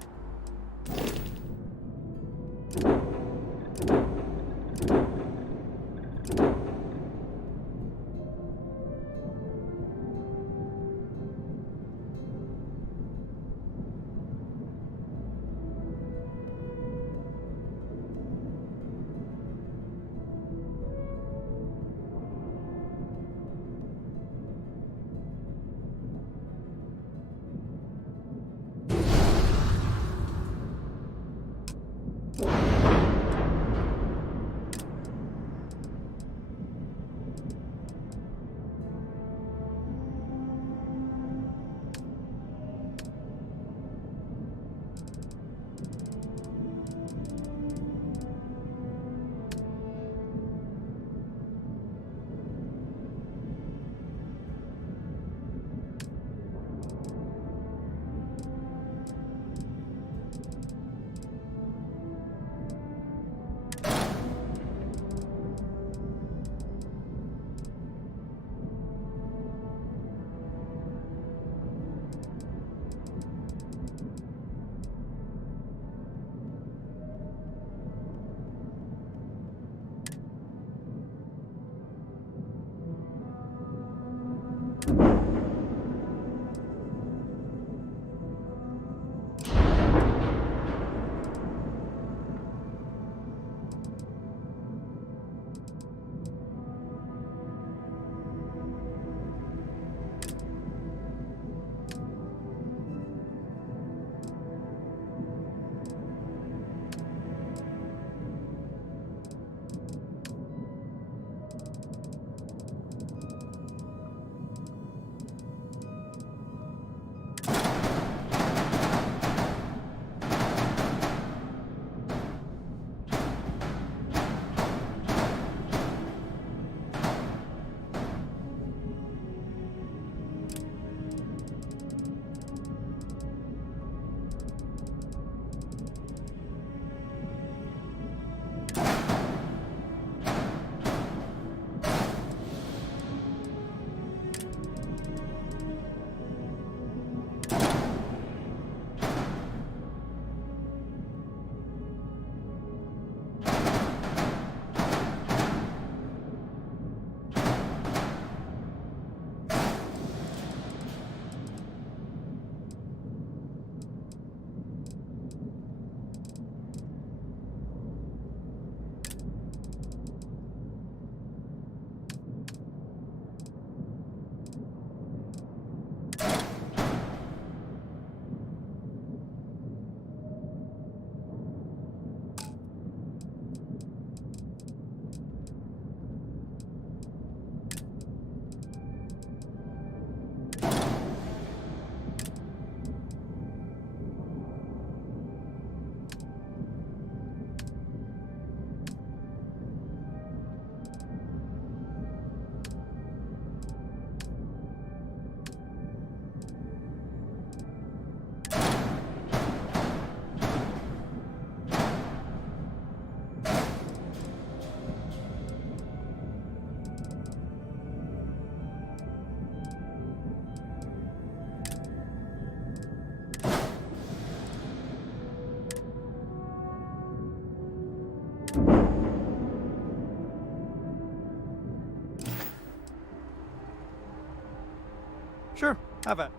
Sure, have it.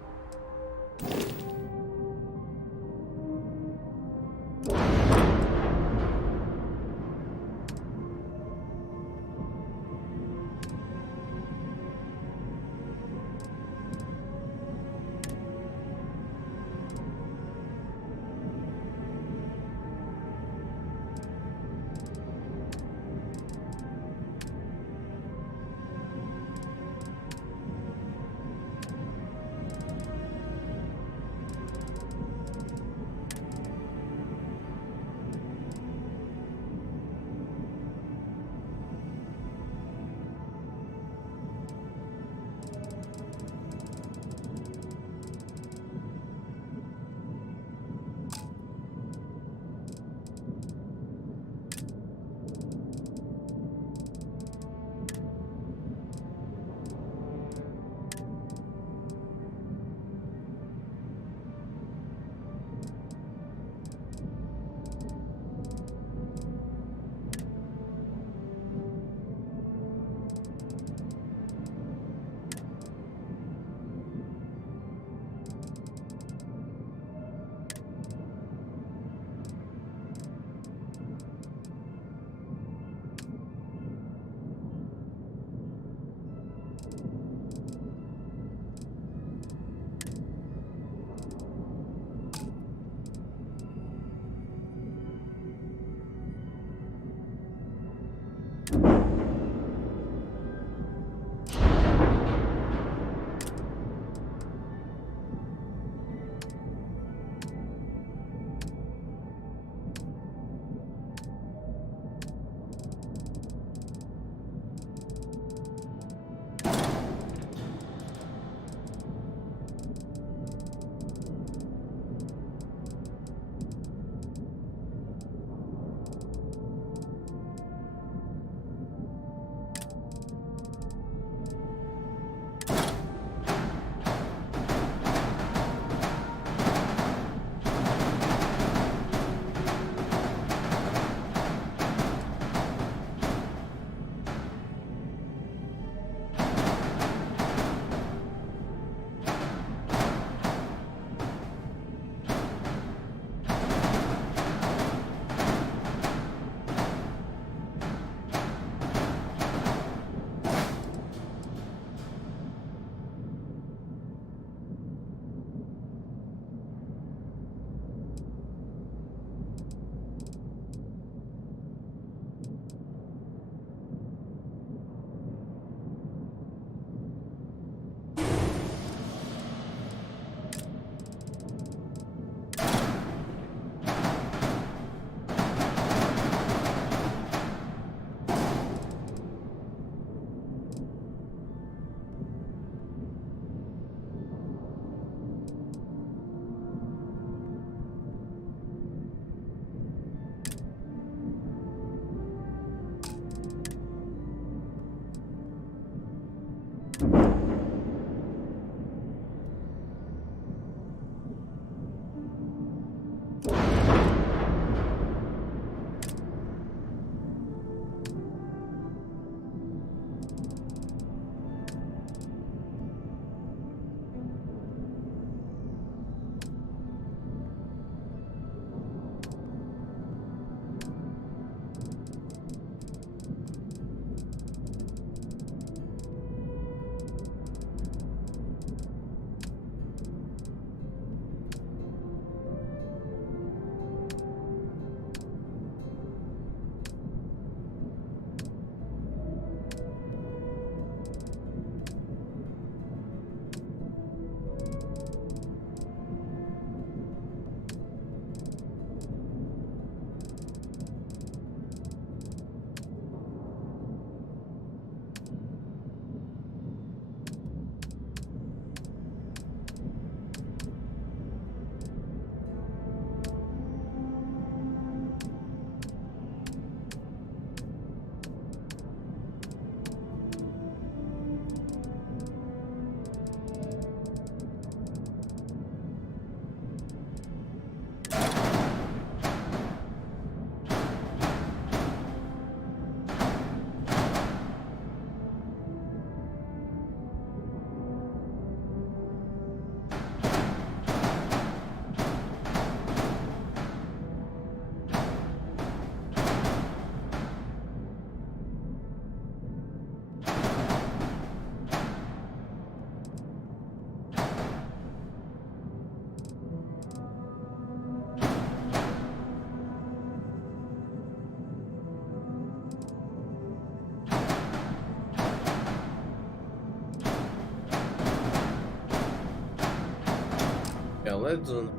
let's do.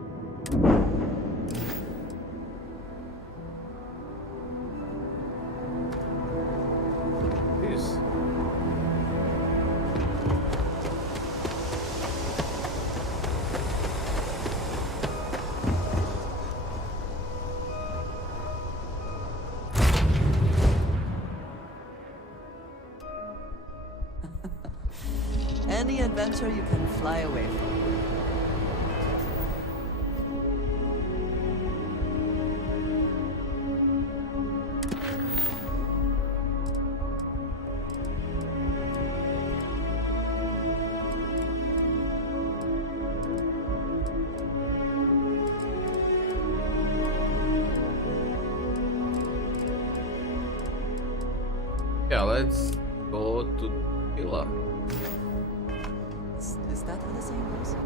This. Any adventure you can fly away from. Yeah, let's go to Villa. Is that how the saying goes?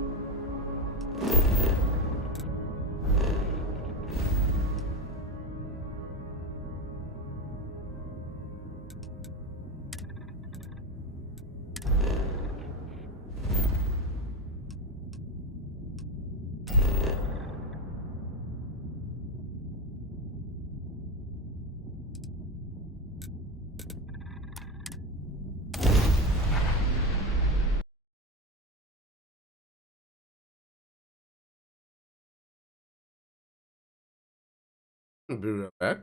Be right back.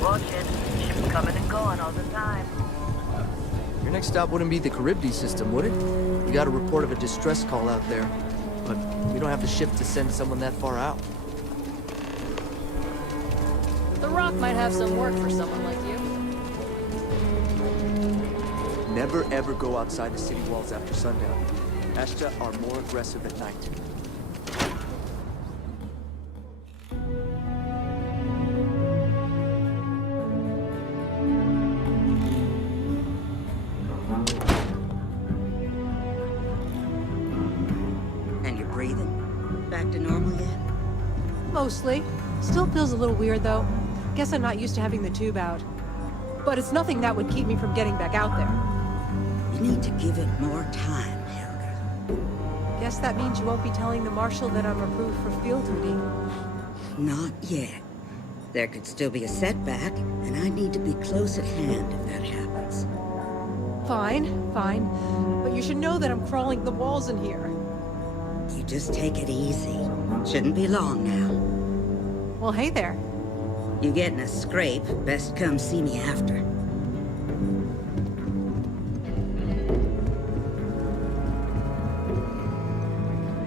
Watch it. Ships coming and going all the time. Your next stop wouldn't be the Charybdis system, would it? We got a report of a distress call out there, but we don't have the ship to send someone that far out. The Rock might have some work for someone like you. Never ever go outside the city walls after sundown. Ashta are more aggressive at night. And you're breathing? Back to normal yet? Mostly. Still feels a little weird, though. Guess I'm not used to having the tube out. But it's nothing that would keep me from getting back out there. You need to give it more time. Guess that means you won't be telling the Marshal that I'm approved for field duty. Not yet. There could still be a setback, and I need to be close at hand if that happens. Fine, fine. But you should know that I'm crawling the walls in here. You just take it easy. Shouldn't be long now. Well, hey there. You get in a scrape, best come see me after.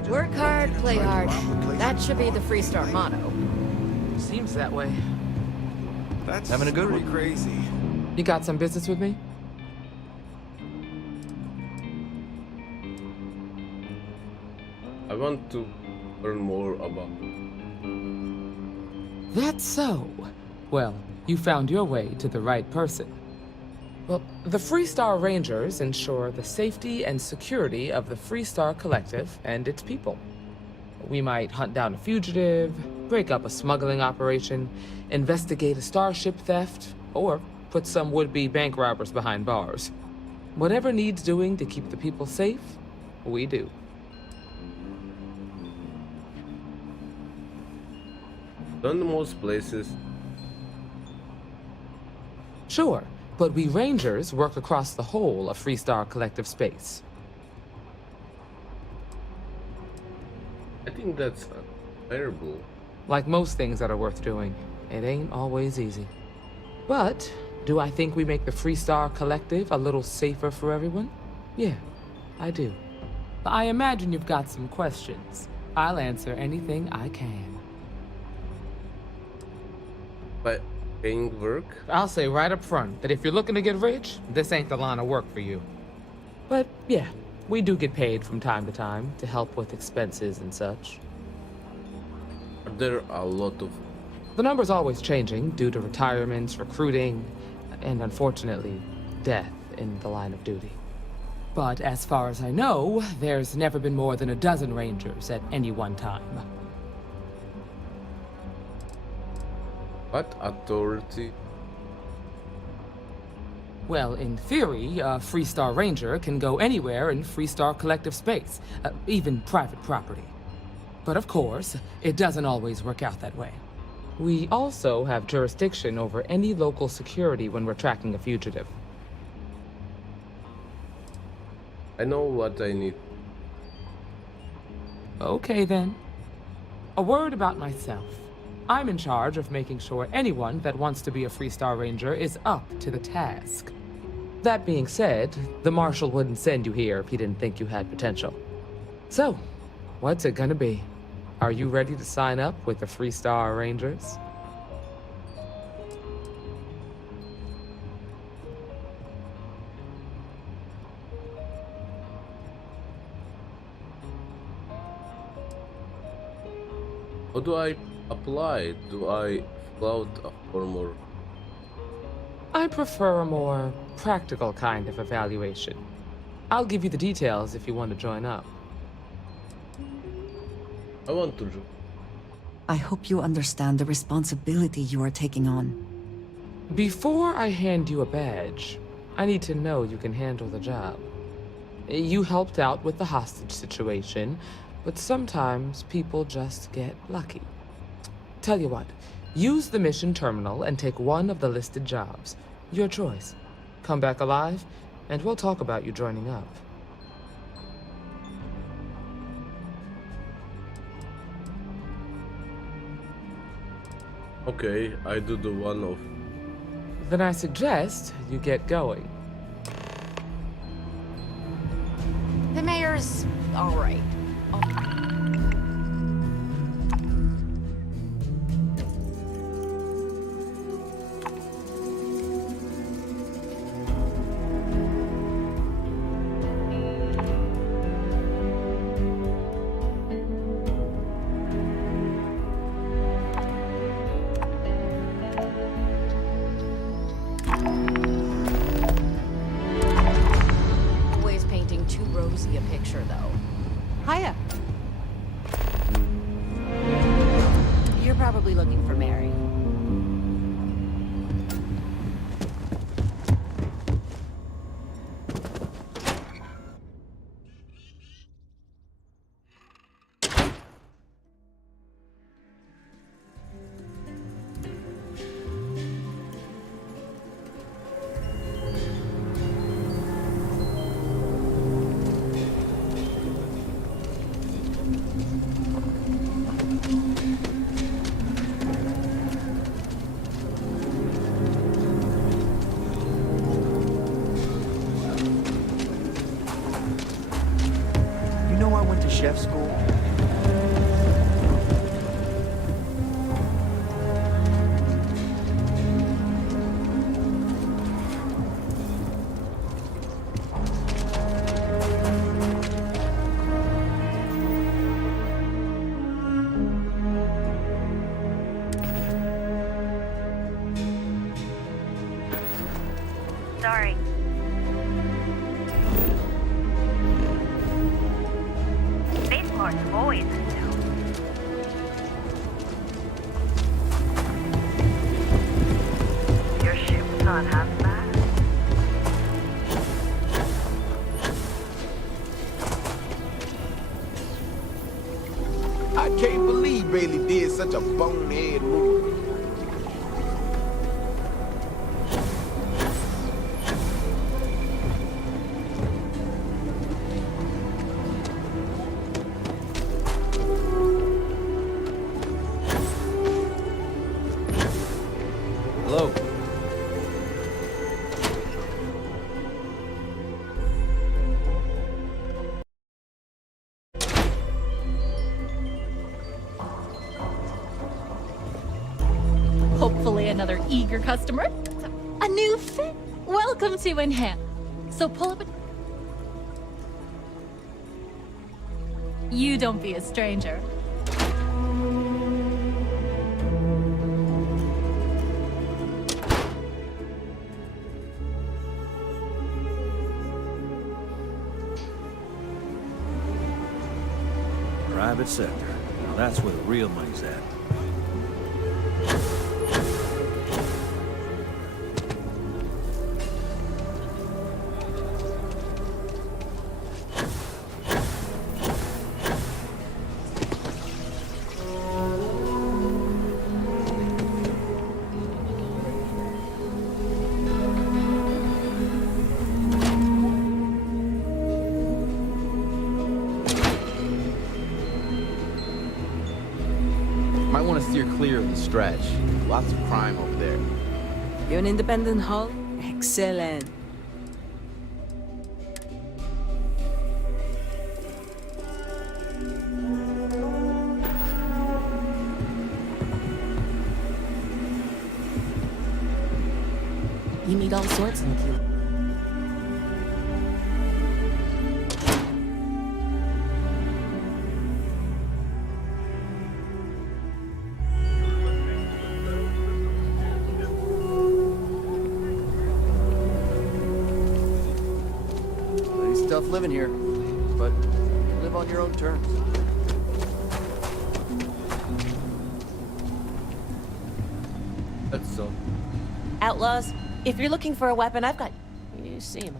Work hard, play hard. That should be the Freestar motto. Seems that way. That's Having a good pretty one? crazy. You got some business with me? I want to learn more about. That's so. Well, you found your way to the right person. Well, the Freestar Rangers ensure the safety and security of the Freestar Collective and its people. We might hunt down a fugitive, break up a smuggling operation, investigate a starship theft, or put some would-be bank robbers behind bars. Whatever needs doing to keep the people safe, we do. Don't most places. Sure, but we Rangers work across the whole of Freestar Collective space. I think that's terrible. Like most things that are worth doing, it ain't always easy. But, do I think we make the Freestar Collective a little safer for everyone? Yeah, I do. I imagine you've got some questions. I'll answer anything I can. But paying work? I'll say right up front that if you're looking to get rich, this ain't the line of work for you. But yeah, we do get paid from time to time to help with expenses and such. Are there a lot of... The number's always changing due to retirements, recruiting, and unfortunately, death in the line of duty. But as far as I know, there's never been more than a dozen Rangers at any one time. What authority? Well, in theory, a Freestar Ranger can go anywhere in Freestar Collective space, even private property. But of course, it doesn't always work out that way. We also have jurisdiction over any local security when we're tracking a fugitive. I know what I need. Okay then. A word about myself. I'm in charge of making sure anyone that wants to be a Freestar Ranger is up to the task. That being said, the Marshal wouldn't send you here if he didn't think you had potential. So, what's it gonna be? Are you ready to sign up with the Freestar Rangers? How do I apply? Do I fill out a form or... I prefer a more practical kind of evaluation. I'll give you the details if you want to join up. I want to join. I hope you understand the responsibility you are taking on. Before I hand you a badge, I need to know you can handle the job. You helped out with the hostage situation, but sometimes people just get lucky. Tell you what, use the mission terminal and take one of the listed jobs. Your choice. Come back alive, and we'll talk about you joining up. Okay, I do the one of... Then I suggest you get going. The mayor's all right. Always painting too rosy a picture, though. Hiya. You're probably looking for Mary. know I went to chef school? Sorry. Spaceport's always in town. Your ship's not half bad. I can't believe Bailey did such a bonehead move. Hello. Hopefully another eager customer. A new fit. Welcome to Enhance. So pull up a... You don't be a stranger. Private sector. Now that's where the real money's at. Might want to steer clear of the stretch. Lots of crime over there. You're an independent hull? Excellent. You meet all sorts in Cuba. It's tough living here, but you live on your own terms. That's so. Outlaws, if you're looking for a weapon, I've got... You see him.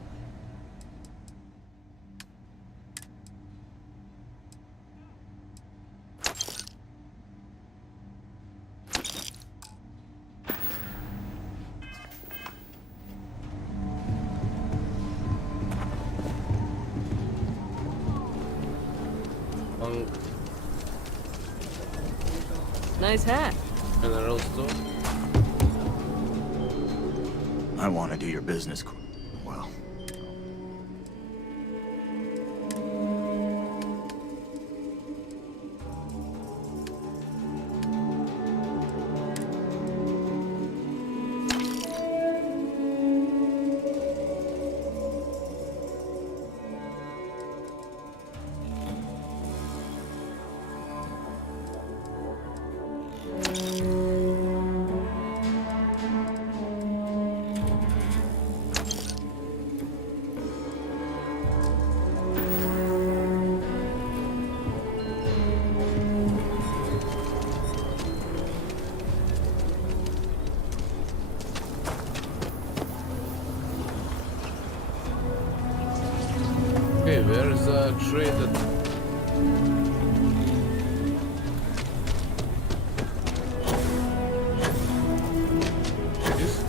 Nice hat. General store. I want to do your business. Well. Okay, where's the trade that... This?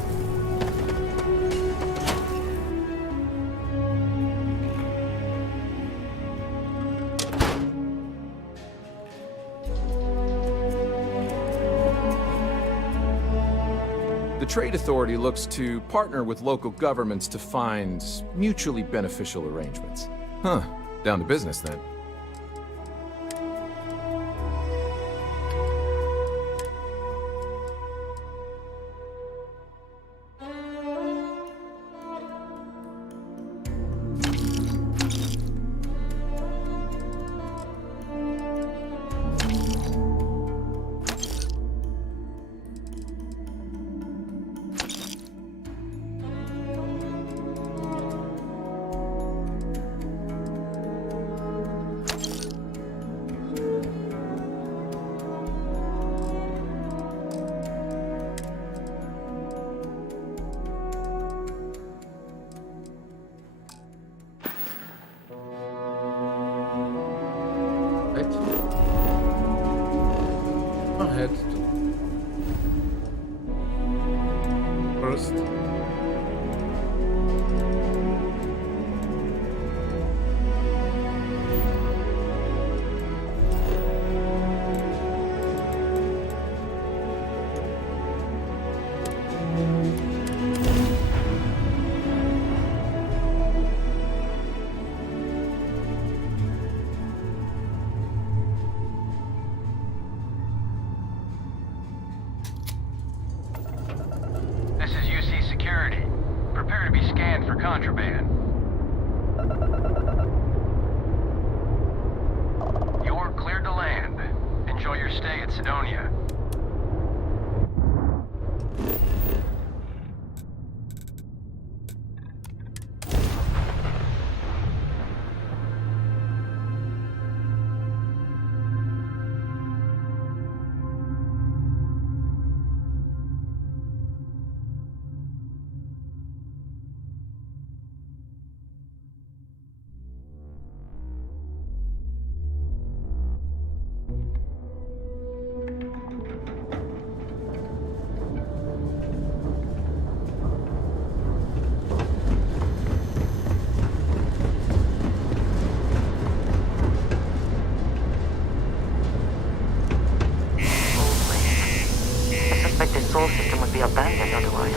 The Trade Authority looks to partner with local governments to find mutually beneficial arrangements. Huh. Down to business, then. head to first. This is UC Security. Prepare to be scanned for contraband. You're cleared to land. Enjoy your stay at Sidonia. The soul system would be abandoned otherwise.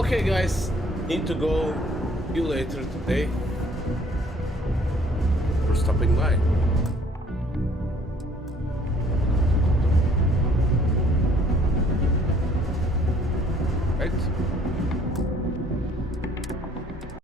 Okay, guys, need to go. See you later today for stopping by.